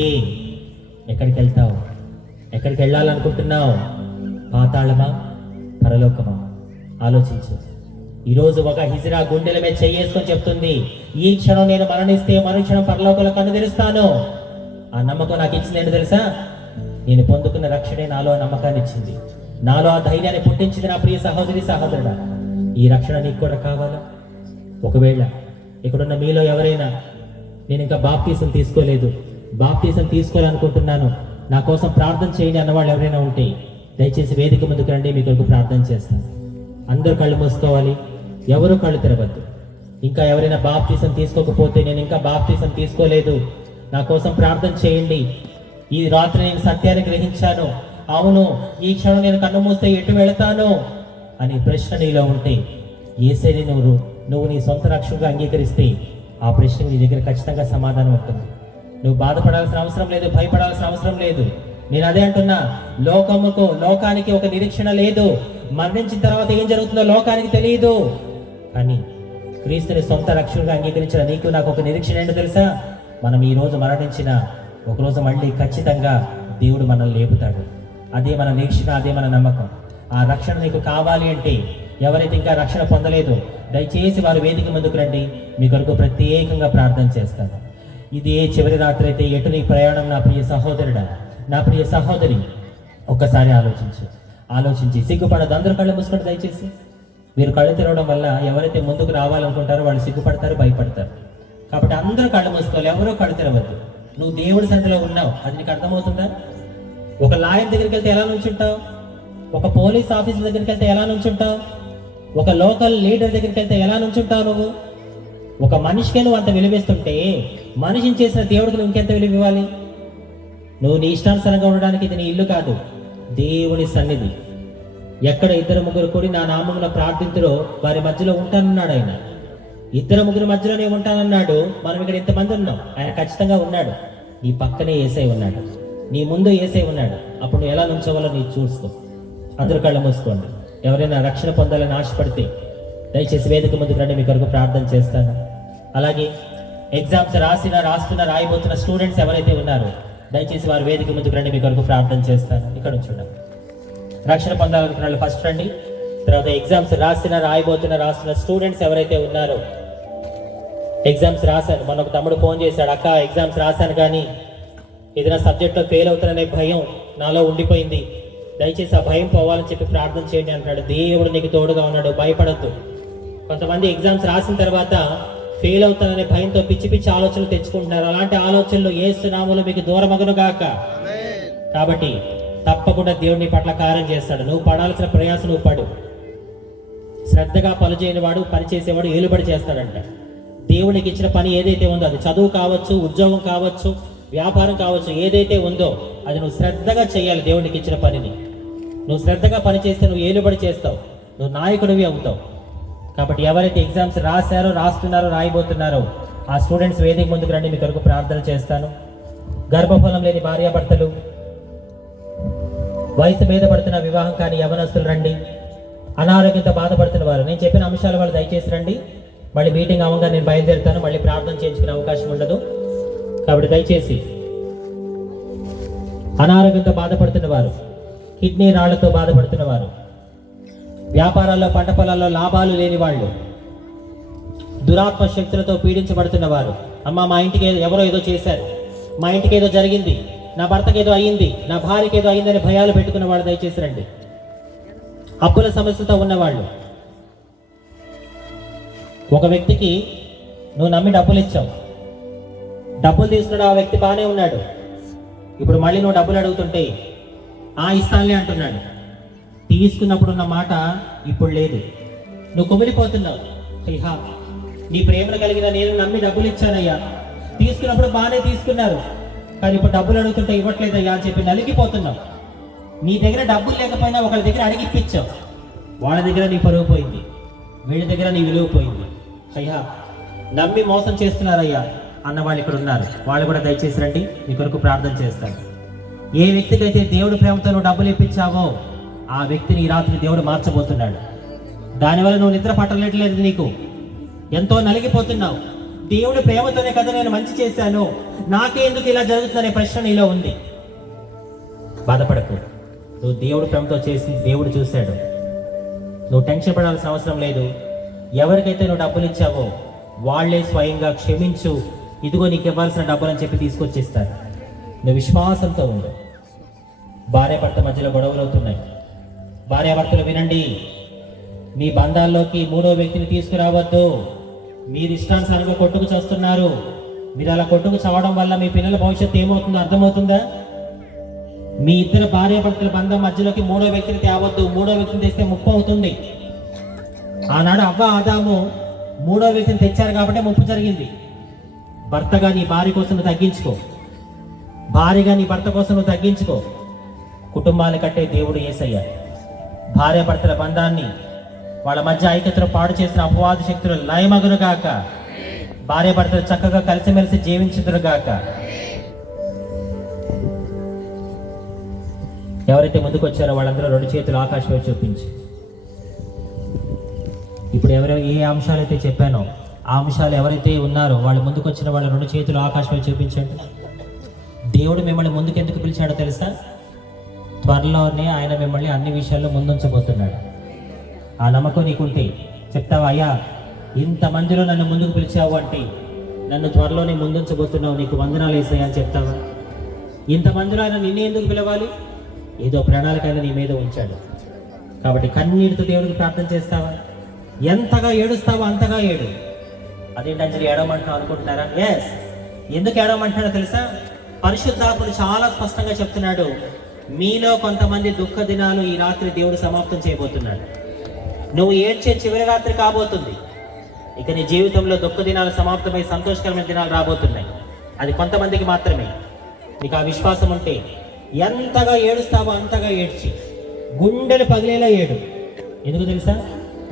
ఎక్కడికి వెళ్తావు? ఎక్కడికి వెళ్ళాలనుకుంటున్నావు? పాతాళమా, పరలోకమా? ఆలోచించు. ఈరోజు ఒక హిజ్రా గుండెల మీద చెయ్యేసుకొని చెప్తుంది, ఈ క్షణం నేను మరణిస్తే మరుక్షణం పరలోకంలో కన్ను తెరుస్తాను. ఆ నమ్మకం నాకు ఇచ్చింది ఏంటో తెలుసా? నేను పొందుకున్న రక్షణే నాలో ఆ నమ్మకాన్ని ఇచ్చింది, నాలో ఆ ధైర్యాన్ని పుట్టించింది. నా ప్రియ సహోదరి సహోదరుడా, ఈ రక్షణ నీకు కూడా కావాలా? ఒకవేళ ఇక్కడున్న మీలో ఎవరైనా నేను ఇంకా బాప్తీసం తీసుకోలేదు, బాప్తీసం తీసుకోవాలనుకుంటున్నాను, నా కోసం ప్రార్థన చేయండి అన్నవాళ్ళు ఎవరైనా ఉంటే దయచేసి వేదిక ముందుకు రండి, మీ కొరకు ప్రార్థన చేస్తాను. అందరూ కళ్ళు మూసుకోవాలి, ఎవరు కళ్ళు తెరవద్దు. ఇంకా ఎవరైనా బాప్తీసం తీసుకోకపోతే, నేను ఇంకా బాప్తీసం తీసుకోలేదు, నా కోసం ప్రార్థన చేయండి. ఈ రాత్రి నేను సత్యాన్ని గ్రహించాను, అవును ఈ క్షణం నేను కన్ను మూస్తే ఎటు వెళతాను అనే ప్రశ్న నీలో ఉంటే, యేసయ్యని నువ్వు నీ సొంత రక్షకుడిగా అంగీకరిస్తే ఆ ప్రశ్నకు నీ దగ్గర ఖచ్చితంగా సమాధానం ఉంటుంది. నువ్వు బాధపడాల్సిన అవసరం లేదు, భయపడాల్సిన అవసరం లేదు. నేను అదే అంటున్నా, లోకానికి ఒక నిరీక్షణ లేదు. మరణించిన తర్వాత ఏం జరుగుతుందో లోకానికి తెలియదు. కానీ క్రీస్తుని సొంత రక్షకుడిగా అంగీకరించిన నీకు నాకు ఒక నిరీక్షణ ఏంటో తెలుసా? మనం ఈ రోజు మరణించిన ఒకరోజు మళ్ళీ ఖచ్చితంగా దేవుడు మనల్ని లేపుతాడు. అదే మన నిరీక్షణ, అదే మన నమ్మకం. ఆ రక్షణ నీకు కావాలి అంటే ఎవరైతే ఇంకా రక్షణ పొందలేదు దయచేసి వారు వేదిక ముందుకు రండి, మీ కొరకు ప్రత్యేకంగా ప్రార్థన చేస్తాను. ఇది ఏ చివరి రాత్రి అయితే ఎటు నీ ప్రయాణం నా ప్రియ సహోదరుడా, నా ప్రియ సహోదరి, ఒక్కసారి ఆలోచించి సిగ్గుపడదు. అందరూ కళ్ళు మూసుకుంటే దయచేసి. మీరు కళ్ళు తెరవడం వల్ల ఎవరైతే ముందుకు రావాలనుకుంటారో వాళ్ళు సిగ్గుపడతారు, భయపడతారు. కాబట్టి అందరూ కళ్ళు మూసుకోవాలి, ఎవరూ కళ్ళు తెరవద్దు. నువ్వు దేవుడి సన్నిధిలో ఉన్నావు, అది నీకు అర్థమవుతుందా? ఒక లాయర్ దగ్గరికి వెళ్తే ఎలా నుంచుంటావు? ఒక పోలీస్ ఆఫీసర్ దగ్గరికి వెళ్తే ఎలా నుంచుంటావు? ఒక లోకల్ లీడర్ దగ్గరికి వెళ్తే ఎలా నుంచుంటావు? నువ్వు ఒక మనిషికే నువ్వు అంత విలువిస్తుంటే మనిషిని చేసిన దేవుడికి నువ్వు ఇంకెంత విలువ ఇవ్వాలి? నువ్వు నీ ఇష్టానుసారంగా ఉండడానికి ఇది నీ ఇల్లు కాదు, దేవుని సన్నిధి. ఎక్కడ 2-3 కూడి నా నామమున ప్రార్థింతురో వారి మధ్యలో ఉంటానన్నాడు ఆయన. 2-3 మధ్యలోనే ఉంటానన్నాడు. మనం ఇక్కడ ఇంతమంది ఉన్నాం, ఆయన ఖచ్చితంగా ఉన్నాడు. నీ పక్కనే యేసయ్య ఉన్నాడు, నీ ముందు యేసయ్య ఉన్నాడు. అప్పుడు నువ్వు ఎలా నుంచోవాలో నీ చూసుకో. అందరూ కళ్ళు మూసుకోండి. ఎవరైనా రక్షణ పొందాలని ఆశపడితే దయచేసి వేదిక ముందుకు రండి, మీ కొరకు ప్రార్థన చేస్తాను. అలాగే ఎగ్జామ్స్ రాయబోతున్న స్టూడెంట్స్ ఎవరైతే ఉన్నారో దయచేసి వారు వేదిక ముందుకు రండి, మీ కొరకు ప్రార్థన చేస్తాను. ఇక్కడ చూడండి, రక్షణ పొందాలనుకున్న వాళ్ళు ఫస్ట్ రండి. తర్వాత ఎగ్జామ్స్ రాయబోతున్న స్టూడెంట్స్ ఎవరైతే ఉన్నారో, ఎగ్జామ్స్ రాశాను, మన ఒక తమ్ముడు ఫోన్ చేశాడు, అక్క ఎగ్జామ్స్ రాశాను కానీ ఏదైనా సబ్జెక్ట్లో ఫెయిల్ అవుతాననే భయం నాలో ఉండిపోయింది, దయచేసి ఆ భయం పోవాలని చెప్పి ప్రార్థన చేయండి అంటాడు. దేవుడు నీకు తోడుగా ఉన్నాడు, భయపడద్దు. కొంతమంది ఎగ్జామ్స్ రాసిన తర్వాత ఫెయిల్ అవుతాననే భయంతో పిచ్చి పిచ్చి ఆలోచనలు తెచ్చుకుంటున్నారు. అలాంటి ఆలోచనలు యేసు నామములో మీకు దూరమగును గాక. కాబట్టి తప్పకుండా దేవుని పట్ల కార్యం చేస్తాడు. నువ్వు పడాల్సిన ప్రయాసం నువ్వు పడు. శ్రద్ధగా పని చేయని వాడు, పని చేసేవాడు ఏలుబడి చేస్తాడంట. దేవునికి ఇచ్చిన పని ఏదైతే ఉందో, అది చదువు కావచ్చు, ఉద్యోగం కావచ్చు, వ్యాపారం కావచ్చు, ఏదైతే ఉందో అది నువ్వు శ్రద్ధగా చేయాలి. దేవునికి ఇచ్చిన పనిని నువ్వు శ్రద్ధగా పని చేస్తే నువ్వు ఏలుబడి చేస్తావు, నువ్వు నాయకుడివి అవుతావు. కాబట్టి ఎవరైతే ఎగ్జామ్స్ రాస్తున్నారో రాయబోతున్నారో ఆ స్టూడెంట్స్ వేదిక ముందుకు రండి, మీ కొరకు ప్రార్థన చేస్తాను. గర్భఫలం లేని భార్యాభర్తలు, వయసు మీద పడుతున్న వివాహం కాని యవనస్తులు రండి. అనారోగ్యంతో బాధపడుతున్న వారు, నేను చెప్పిన అంశాలు వాళ్ళు దయచేసి రండి. మళ్ళీ మీటింగ్ అవ్వగా నేను బయలుదేరుతాను, మళ్ళీ ప్రార్థన చేయించుకునే అవకాశం ఉండదు. కాబట్టి దయచేసి అనారోగ్యంతో బాధపడుతున్న వారు, కిడ్నీ రాళ్లతో బాధపడుతున్న వారు, వ్యాపారాల్లో పంట పొలాల్లో లాభాలు లేని వాళ్ళు, దురాత్మ శక్తులతో పీడించబడుతున్న వారు, అమ్మ మా ఇంటికి ఎవరో ఏదో చేశారు, మా ఇంటికి ఏదో జరిగింది, నా భర్తకి ఏదో అయ్యింది, నా భార్యకి ఏదో అయ్యిందని భయాలు పెట్టుకున్న వాళ్ళు దయచేసి రండి. అప్పుల సమస్యలతో ఉన్నవాళ్ళు, ఒక వ్యక్తికి నువ్వు నమ్మి డబ్బులు ఇచ్చావు, డబ్బులు తీసుకున్నాడు, ఆ వ్యక్తి బాగానే ఉన్నాడు. ఇప్పుడు మళ్ళీ నువ్వు డబ్బులు అడుగుతుంటే ఇస్తానులే అంటున్నాడు. తీసుకున్నప్పుడు ఉన్న మాట ఇప్పుడు లేదు. నువ్వు కుమిలిపోతున్నావు. అయ్యా నీ ప్రేమను కలిగిన నేను నమ్మి డబ్బులు ఇచ్చానయ్యా, తీసుకున్నప్పుడు బాగానే తీసుకున్నారు, కానీ ఇప్పుడు డబ్బులు అడుగుతుంటే ఇవ్వట్లేదయ్యా అని చెప్పి నలిగిపోతున్నావు. నీ దగ్గర డబ్బులు లేకపోయినా ఒకరి దగ్గర అడిగిప్పించావు, వాళ్ళ దగ్గర నీ పరువు పోయింది, వీళ్ళ దగ్గర నీ విలువ పోయింది. అయ్యా నమ్మి మోసం చేస్తున్నారయ్యా అన్న వాళ్ళు ఇక్కడ ఉన్నారు, వాళ్ళు కూడా దయచేసి రండి, మీ కొరకు ప్రార్థన చేస్తాను. ఏ వ్యక్తికైతే దేవుడి ప్రేమతో నువ్వు డబ్బులు ఇప్పించావో ఆ వ్యక్తిని ఈ రాత్రి దేవుడు మార్చబోతున్నాడు. దానివల్ల నువ్వు నిద్ర పట్టలేదు, నీకు ఎంతో నలిగిపోతున్నావు. దేవుడి ప్రేమతోనే కదా నేను మంచి చేశాను, నాకే ఎందుకు ఇలా జరుగుతుందనే ప్రశ్న నీలో ఉంది. బాధపడకు, నువ్వు దేవుడి ప్రేమతో చేసి దేవుడు చూశాడు. నువ్వు టెన్షన్ పడాల్సిన అవసరం లేదు. ఎవరికైతే నువ్వు డబ్బులు ఇచ్చావో వాళ్లే స్వయంగా క్షమించు, ఇదిగో నీకు ఇవ్వాల్సిన డబ్బులు అని చెప్పి తీసుకొచ్చిస్తారు. నువ్వు విశ్వాసంతో ఉండు. భార్యాభర్త మధ్యలో గొడవలు అవుతున్నాయి. భార్యాభర్తలు వినండి, మీ బంధాల్లోకి మూడో వ్యక్తిని తీసుకురావద్దు. మీరు ఇష్టానుసారంగా కొట్టుకు చేస్తున్నారు. మీరు అలా కొట్టుకు చావడం వల్ల మీ పిల్లల భవిష్యత్తు ఏమవుతుందో అర్థమవుతుందా? మీ ఇద్దరు భార్యాభర్తల బంధం మధ్యలోకి మూడో వ్యక్తిని తేవద్దు. మూడో వ్యక్తిని తెస్తే ముప్పు అవుతుంది. ఆనాడు అవ్వ ఆదాము మూడో వ్యక్తిని తెచ్చారు కాబట్టి ముప్పు జరిగింది. భర్తగా నీ భార్య కోసం నువ్వు తగ్గించుకో, భార్యగా నీ భర్త కోసం నువ్వు తగ్గించుకో. కుటుంబాన్ని కట్టే దేవుడు యేసయ్య. భార్యాభర్తల బంధాన్ని, వాళ్ళ మధ్య ఐక్యతను పాడు చేసిన అపవాద శక్తులు లయమగునుగాక. భార్యాభర్తలు చక్కగా కలిసిమెలిసి జీవించుదురుగాక. ఎవరైతే ముందుకు వచ్చారో వాళ్ళందరూ 2 చేతులు ఆకాశం వైపు చూపించి, ఇప్పుడు ఏ అంశాలు అయితే చెప్పానో ఆ అంశాలు ఎవరైతే ఉన్నారో వాళ్ళు ముందుకు వచ్చిన వాళ్ళు 2 చేతులు ఆకాశం వైపు చూపించండి. దేవుడు మిమ్మల్ని ముందుకు ఎందుకు పిలిచాడో తెలుసా? త్వరలోనే ఆయన మిమ్మల్ని అన్ని విషయాల్లో ముందుంచబోతున్నాడు. ఆ నమ్మకం నీకుంటే చెప్తావా, అయ్యా ఇంతమందిలో నన్ను ముందుకు పిలిచావు అంటే నన్ను త్వరలోనే ముందుంచబోతున్నావు, నీకు వందనాలు వేసాయి అని చెప్తావా? ఇంతమందిలో ఆయన నిన్నే ఎందుకు పిలవాలి? ఏదో ప్రణాళికైనా నీ మీద ఉంచాడు కాబట్టి కన్నీటితో దేవుడికి ప్రార్థన చేస్తావా? ఎంతగా ఏడుస్తావో అంతగా ఏడు. అదేంటంటే ఏడవమంటున్నావు అనుకుంటున్నారా? ఎస్, ఎందుకు ఏడవమంటున్నాడో తెలుసా? పరిశుద్ధాత్ముడు చాలా స్పష్టంగా చెప్తున్నాడు, మీలో కొంతమంది దుఃఖ దినాలు ఈ రాత్రి దేవుడు సమాప్తం చేయబోతున్నాడు. నువ్వు ఏడ్చే చివరి రాత్రి కాబోతుంది. ఇక నీ జీవితంలో దుఃఖ దినాలు సమాప్తమై సంతోషకరమైన దినాలు రాబోతున్నాయి. అది కొంతమందికి మాత్రమే. నీకు ఆ విశ్వాసం ఉంటే ఎంతగా ఏడుస్తావో అంతగా ఏడ్చి గుండెలు పగిలేలా ఏడు. ఎందుకు తెలుసా?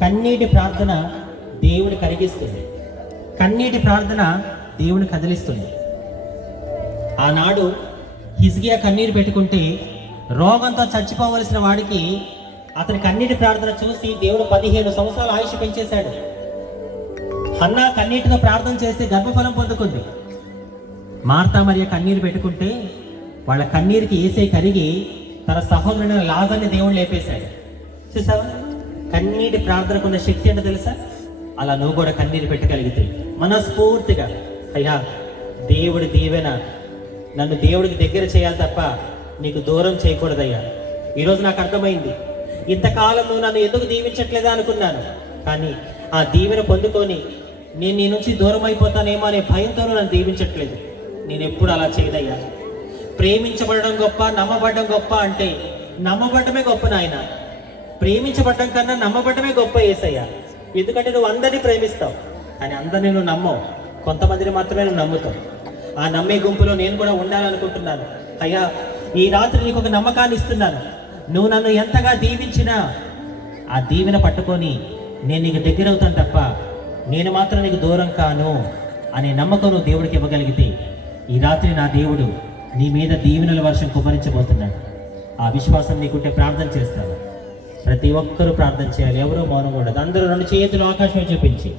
కన్నీటి ప్రార్థన దేవుని కరిగిస్తుంది, కన్నీటి ప్రార్థన దేవుని కదిలిస్తుంది. ఆనాడు హిజ్కియా కన్నీరు పెట్టుకుంటే రోగంతో చచ్చిపోవలసిన వాడికి అతని కన్నీటి ప్రార్థన చూసి దేవుడు 15 సంవత్సరాల ఆయుష్ పెంచేశాడు. హన్నా కన్నీటితో ప్రార్థన చేసి గర్భఫలం పొందుకుంది. మార్తా మరియ కన్నీరు పెట్టుకుంటే వాళ్ళ కన్నీరుకి ఏసై కరిగి తన సహోదరుని లాజర్ని దేవుడు లేపేశాడు. చూసావా? కన్నీటి ప్రార్థనకున్న శక్తి అంటే తెలుసా? అలా నువ్వు కూడా కన్నీరు పెట్టగలిగితే మనస్ఫూర్తిగా, అయ్యా దేవుడి దీవెన నన్ను దేవుడికి దగ్గర చేయాలి తప్ప నీకు దూరం చేయకూడదయ్యా. ఈరోజు నాకు అర్థమైంది, ఇంతకాలం నువ్వు నన్ను ఎందుకు దీవించట్లేదా అనుకున్నాను, కానీ ఆ దీవెన పొందుకొని నేను నీ నుంచి దూరం అయిపోతానేమో అనే భయంతో నన్ను దీవించట్లేదు. నేను ఎప్పుడు అలా చేయదయ్యా. ప్రేమించబడడం గొప్ప, నమ్మబడడం గొప్ప అంటే నమ్మబడమే గొప్ప నాయన. ప్రేమించబడడం కన్నా నమ్మబడమే గొప్ప యేసయ్యా. ఎందుకంటే నువ్వు అందరినీ ప్రేమిస్తావు కానీ అందరినీ నువ్వు నమ్మవు, కొంతమందిని మాత్రమే నువ్వు నమ్ముతావు. ఆ నమ్మే గుంపులో నేను కూడా ఉండాలనుకుంటున్నాను. అయ్యా ఈ రాత్రి నీకు ఒక నమ్మకాన్ని ఇస్తున్నాను. నువ్వు నన్ను ఎంతగా దీవించినా ఆ దీవెన పట్టుకొని నేను నీకు దగ్గర అవుతాను తప్ప నేను మాత్రం నీకు దూరం కాను అనే నమ్మకం నువ్వు దేవుడికి ఇవ్వగలిగితే ఈ రాత్రి నా దేవుడు నీ మీద దీవెనల వర్షం కుమరించబోతున్నాడు. ఆ విశ్వాసం నీకుంటే ప్రార్థన చేస్తాను. ప్రతి ఒక్కరూ ప్రార్థన చేయాలి, ఎవరూ మౌనంగా ఉండదు. అందరూ 2 చేతులు ఆకాశం చూపించి,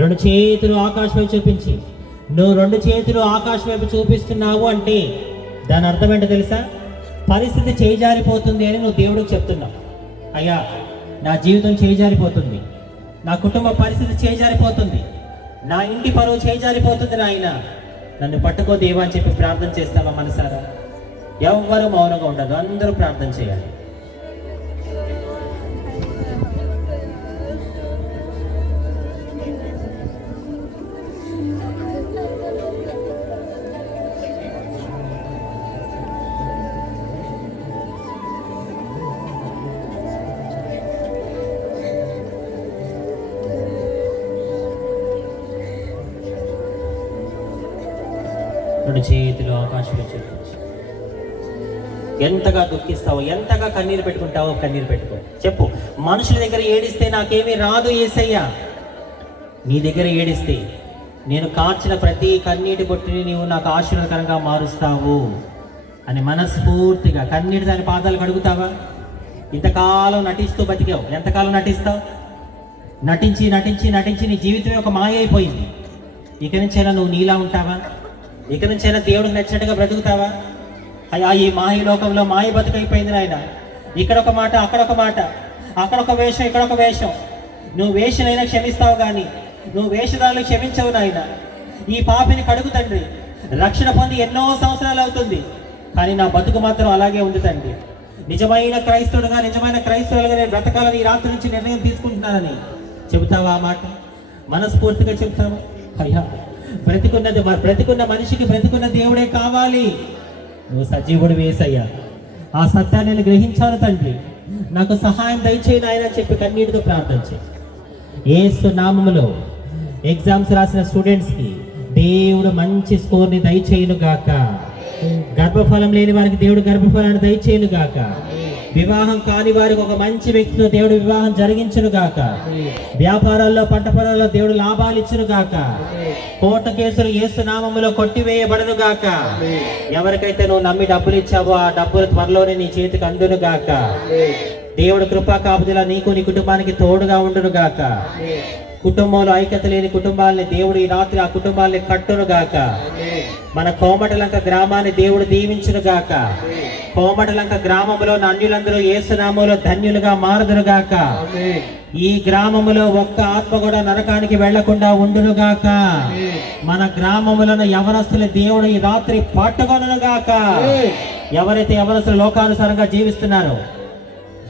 2 చేతులు ఆకాశం వైపు చూపించి, నువ్వు 2 చేతులు ఆకాశం వైపు చూపిస్తున్నావు అంటే దాని అర్థం ఏంటో తెలుసా? పరిస్థితి చేజారిపోతుంది అని నువ్వు దేవుడికి చెప్తున్నావు. అయ్యా నా జీవితం చేజారిపోతుంది, నా కుటుంబ పరిస్థితి చేజారిపోతుంది, నా ఇంటి పరువు చేజారిపోతుంది నాయన, నన్ను పట్టుకో దేవా అని చెప్పి ప్రార్థన చేస్తావా మనసారా? ఎవ్వరూ మౌనంగా ఉండదు, అందరూ ప్రార్థన చేయాలి. రెండు చేతులు ఆకాశంలో చూపించి, ఎంతగా దుఃఖిస్తావో, ఎంతగా కన్నీరు పెట్టుకుంటావో కన్నీరు పెట్టుకో. చెప్పు, మనుషుల దగ్గర ఏడిస్తే నాకేమీ రాదు యేసయ్యా, నీ దగ్గర ఏడిస్తే నేను కార్చిన ప్రతి కన్నీటి బొట్టుని నీవు నాకు ఆశీర్వాదకరంగా మారుస్తావు అని మనస్ఫూర్తిగా కన్నీటి దాని పాదాలు కడుగుతావా? ఇంతకాలం నటిస్తూ బతికావు, ఎంతకాలం నటిస్తావు? నటించి నటించి నటించి నీ జీవితమే ఒక మాయ అయిపోయింది. ఇక నుంచైనా నువ్వు నీలా ఉంటావా? ఇక నుంచైనా దేవుడికి నచ్చినట్టుగా బ్రతుకుతావా? అయ్యా ఈ మాయ లోకంలో మాయ బతుకైపోయింది నాయన. ఇక్కడ ఒక మాట, అక్కడ ఒక మాట, అక్కడ ఒక వేషం, ఇక్కడ ఒక వేషం. నువ్వు వేషనైనా క్షమిస్తావు కానీ నువ్వు వేషధారులు క్షమించవు నాయన. ఈ పాపిని కడుగు తండ్రి. రక్షణ పొంది ఎన్నో సంవత్సరాలు అవుతుంది కానీ నా బతుకు మాత్రం అలాగే ఉంది తండ్రి. నిజమైన క్రైస్తవుడుగా, నిజమైన క్రైస్తవులుగా నేను బ్రతకాలని ఈ రాత్రి నుంచి నిర్ణయం తీసుకుంటున్నానని చెబుతావా? ఆ మాట మనస్ఫూర్తిగా చెబుతావా? అయ్యా బ్రతికున్న మనిషికి బ్రతికున్న దేవుడే కావాలి. నువ్వు సజీవుడు యేసయ్యా, ఆ సత్యాన్ని నేను గ్రహించాను తండ్రి, నాకు సహాయం దయచేయను ఆయన అని చెప్పి కన్నీటితో ప్రార్థన చేయి. యేసు నామములో ఎగ్జామ్స్ రాసిన స్టూడెంట్స్కి దేవుడు మంచి స్కోర్ని దయచేయును గాక. గర్భఫలం లేని వారికి దేవుడు గర్భఫలాన్ని దయచేయును గాక. వివాహం కాని వారికి ఒక మంచి వ్యక్తితో దేవుడు వివాహం జరిగించును గాక. వ్యాపారాల్లో, పంట పొలాల్లో దేవుడు లాభాలు ఇచ్చును గాక. కోర్టు కేసులు యేసు నామములో కొట్టివేయబడును గాక. ఎవరికైతే నువ్వు నమ్మి డబ్బులు ఇచ్చావో ఆ డబ్బులు త్వరలోనే నీ చేతికి అందును గాక. దేవుడు కృపా కాపుదల నీకు నీ కుటుంబానికి తోడుగా ఉండును గాక. కుటుంబంలో ఐక్యత లేని కుటుంబాలని దేవుడు ఈ రాత్రి ఆ కుటుంబాలని కట్టును గాక. మన కోమటలంక గ్రామాన్ని దేవుడు దీవించును గాక. కోమటలంక గ్రామములో అన్యులందరూ యేసునామములో ధన్యులుగా మారుదురుగాక. ఈ గ్రామములో ఒక్క ఆత్మ కూడా నరకానికి వెళ్లకుండా ఉండునుగాక. మన గ్రామములను యవనస్తుల దేవుడు ఈ రాత్రి పట్టుకొనుగాక. ఎవరైతే యవనస్తులు లోకానుసారంగా జీవిస్తున్నారో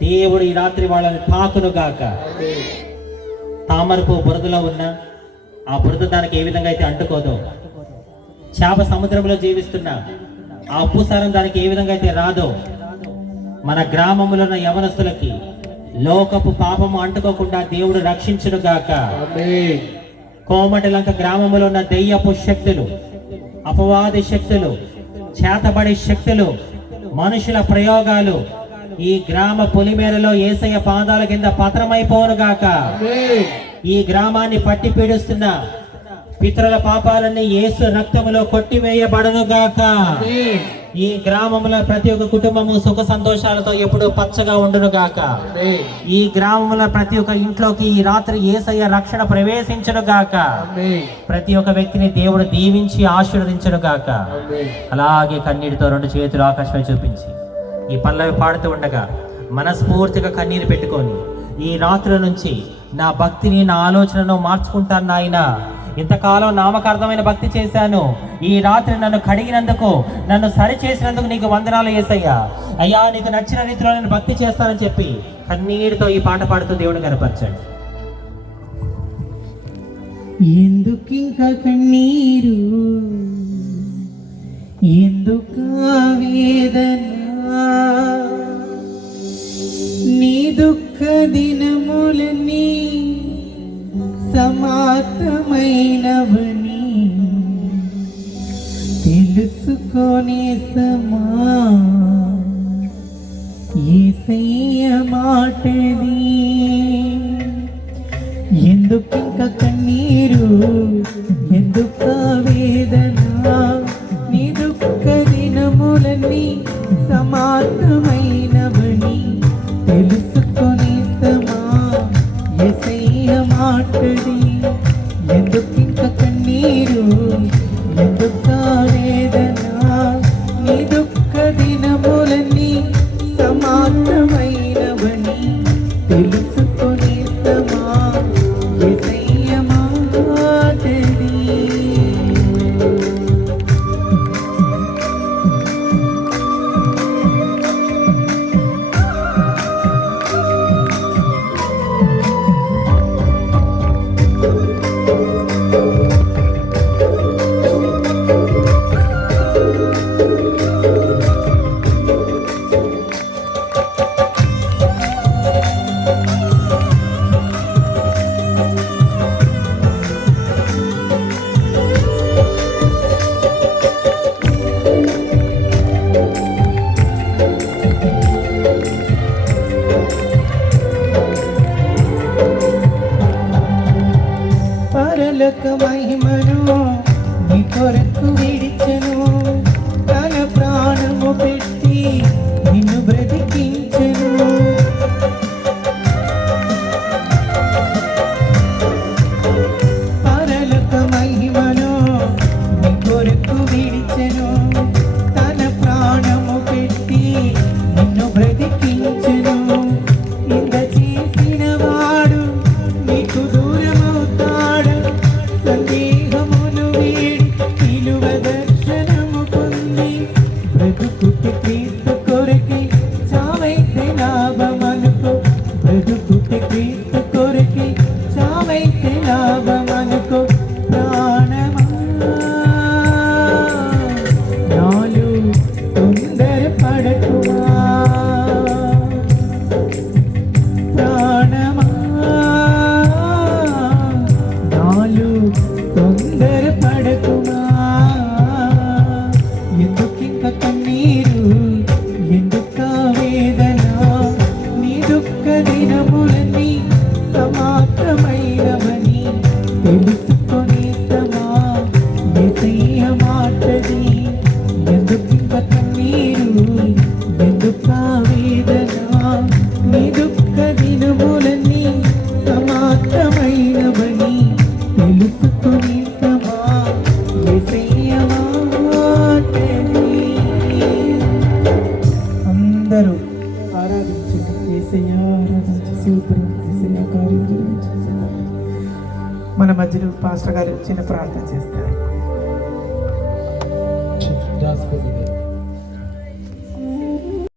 దేవుడు ఈ రాత్రి వాళ్ళని తాకునుగాక. తామరపు బురదలో ఉన్న ఆ బురద దానికి ఏ విధంగా అయితే అంటుకోదో, చేప సముద్రంలో జీవిస్తున్న ఆ ఉప్పు సారం దానికి ఏ విధంగా అయితే రాదో, మన గ్రామంలో ఉన్న యవనస్తులకి లోకపు పాపము అంటుకోకుండా దేవుడు రక్షించునుగాక. కోమటిలంక గ్రామంలో ఉన్న దెయ్యపు శక్తులు, అపవాది శక్తులు, చేతబడి శక్తులు, మనుషుల ప్రయోగాలు ఈ గ్రామ పొలిమేరలో యేసయ్య పాదాల కింద పత్రమైపోనుగాక. ఈ గ్రామాన్ని పట్టి పీడిస్తున్న పితరుల పాపాలన్నీ యేసు రక్తములో కొట్టివేయబడునుగాక. ఈ గ్రామంలో ప్రతి ఒక్క కుటుంబము సుఖ సంతోషాలతో ఎప్పుడు పచ్చగా ఉండునుగాక. ఈ గ్రామంలో ప్రతి ఒక్క ఇంట్లోకి ఈ రాత్రి యేసయ్య రక్షణ ప్రవేశించునుగాక. ప్రతి ఒక్క వ్యక్తిని దేవుడు దీవించి ఆశీర్వదించునుగాక. అలాగే కన్నీటితో రెండు చేతులు ఆకాశం చూపించి ఈ పల్లవి పాడుతూ ఉండగా మనస్ఫూర్తిగా కన్నీరు పెట్టుకొని, ఈ రాత్రి నుంచి నా భక్తిని, నా ఆలోచనను మార్చుకుంటాను నాయన. ఇంతకాలం నామకార్థమైన భక్తి చేశాను, ఈ రాత్రి నన్ను కడిగినందుకు, నన్ను సరి చేసినందుకు నీకు వందనాలు యేసయ్యా. అయ్యా, నీకు నచ్చిన రీతిలో నేను భక్తి చేస్తానని చెప్పి కన్నీటితో ఈ పాట పాడుతూ దేవుడు కనపరచండి. ఎందుకింకా కన్నీరు, ఎందుకా వేదన, నీ దుఃఖ దినములని సమాప్తమైనవని తెలుసుకొనే సమా యేసయ్య మాటది. ఎందుకింక కన్నీరు, ఎందుక వేదన, నీ దుఃఖ దినములని సమాప్తమైనవని తెలుసుకొని సమా యేసయ్య మాటది. ఎందుకింక కన్నీరు, ఎందుక వేదన, నీ దుఃఖ దినములని సమాప్తమైనవని తెలుసుకొని సమా యేసయ్య మాటది. పరలోక మహిమను నీ కొరకు విడిచెను, తన ప్రాణము పెట్టి నిన్ను బ్రతికించెను. పరలోక మహిమను నీ కొరకు విడిచెను, తన ప్రాణము పెట్టి నిన్ను బ్రతికించెను. ఇంత చేసిన వాడు నీకు దూరమవుతాడు, సందేహమును వీడి నిలువ దర్శనము పొంది బ్రతుకుటి క్రీస్తు కొరకి చావైతే లాభమనుకో, బ్రతుకుటి క్రీస్తు కొరకి చావైతే లాభమనుకో. ప్రాణమా నాలు తొందర పడకుమా, ప్రాణమా నాలు తొందర పడకుమా. ఎందుకింక కన్నీరు, ఎందుక వేదన, నీ దుఃఖ దినములని సమాప్తమైనవని తెలుసుకొని సమా యేసయ్య మాటది. ఎందుకింక కన్నీరు, ఎందుక వేదన, నీ దుఃఖ దినములని సమాప్తమైనవని తెలుసుకొని సమా యేసయ్య మాటది. మధ్యలో పాస్టర్ గారు చిన్న ప్రార్థన చేస్తారు.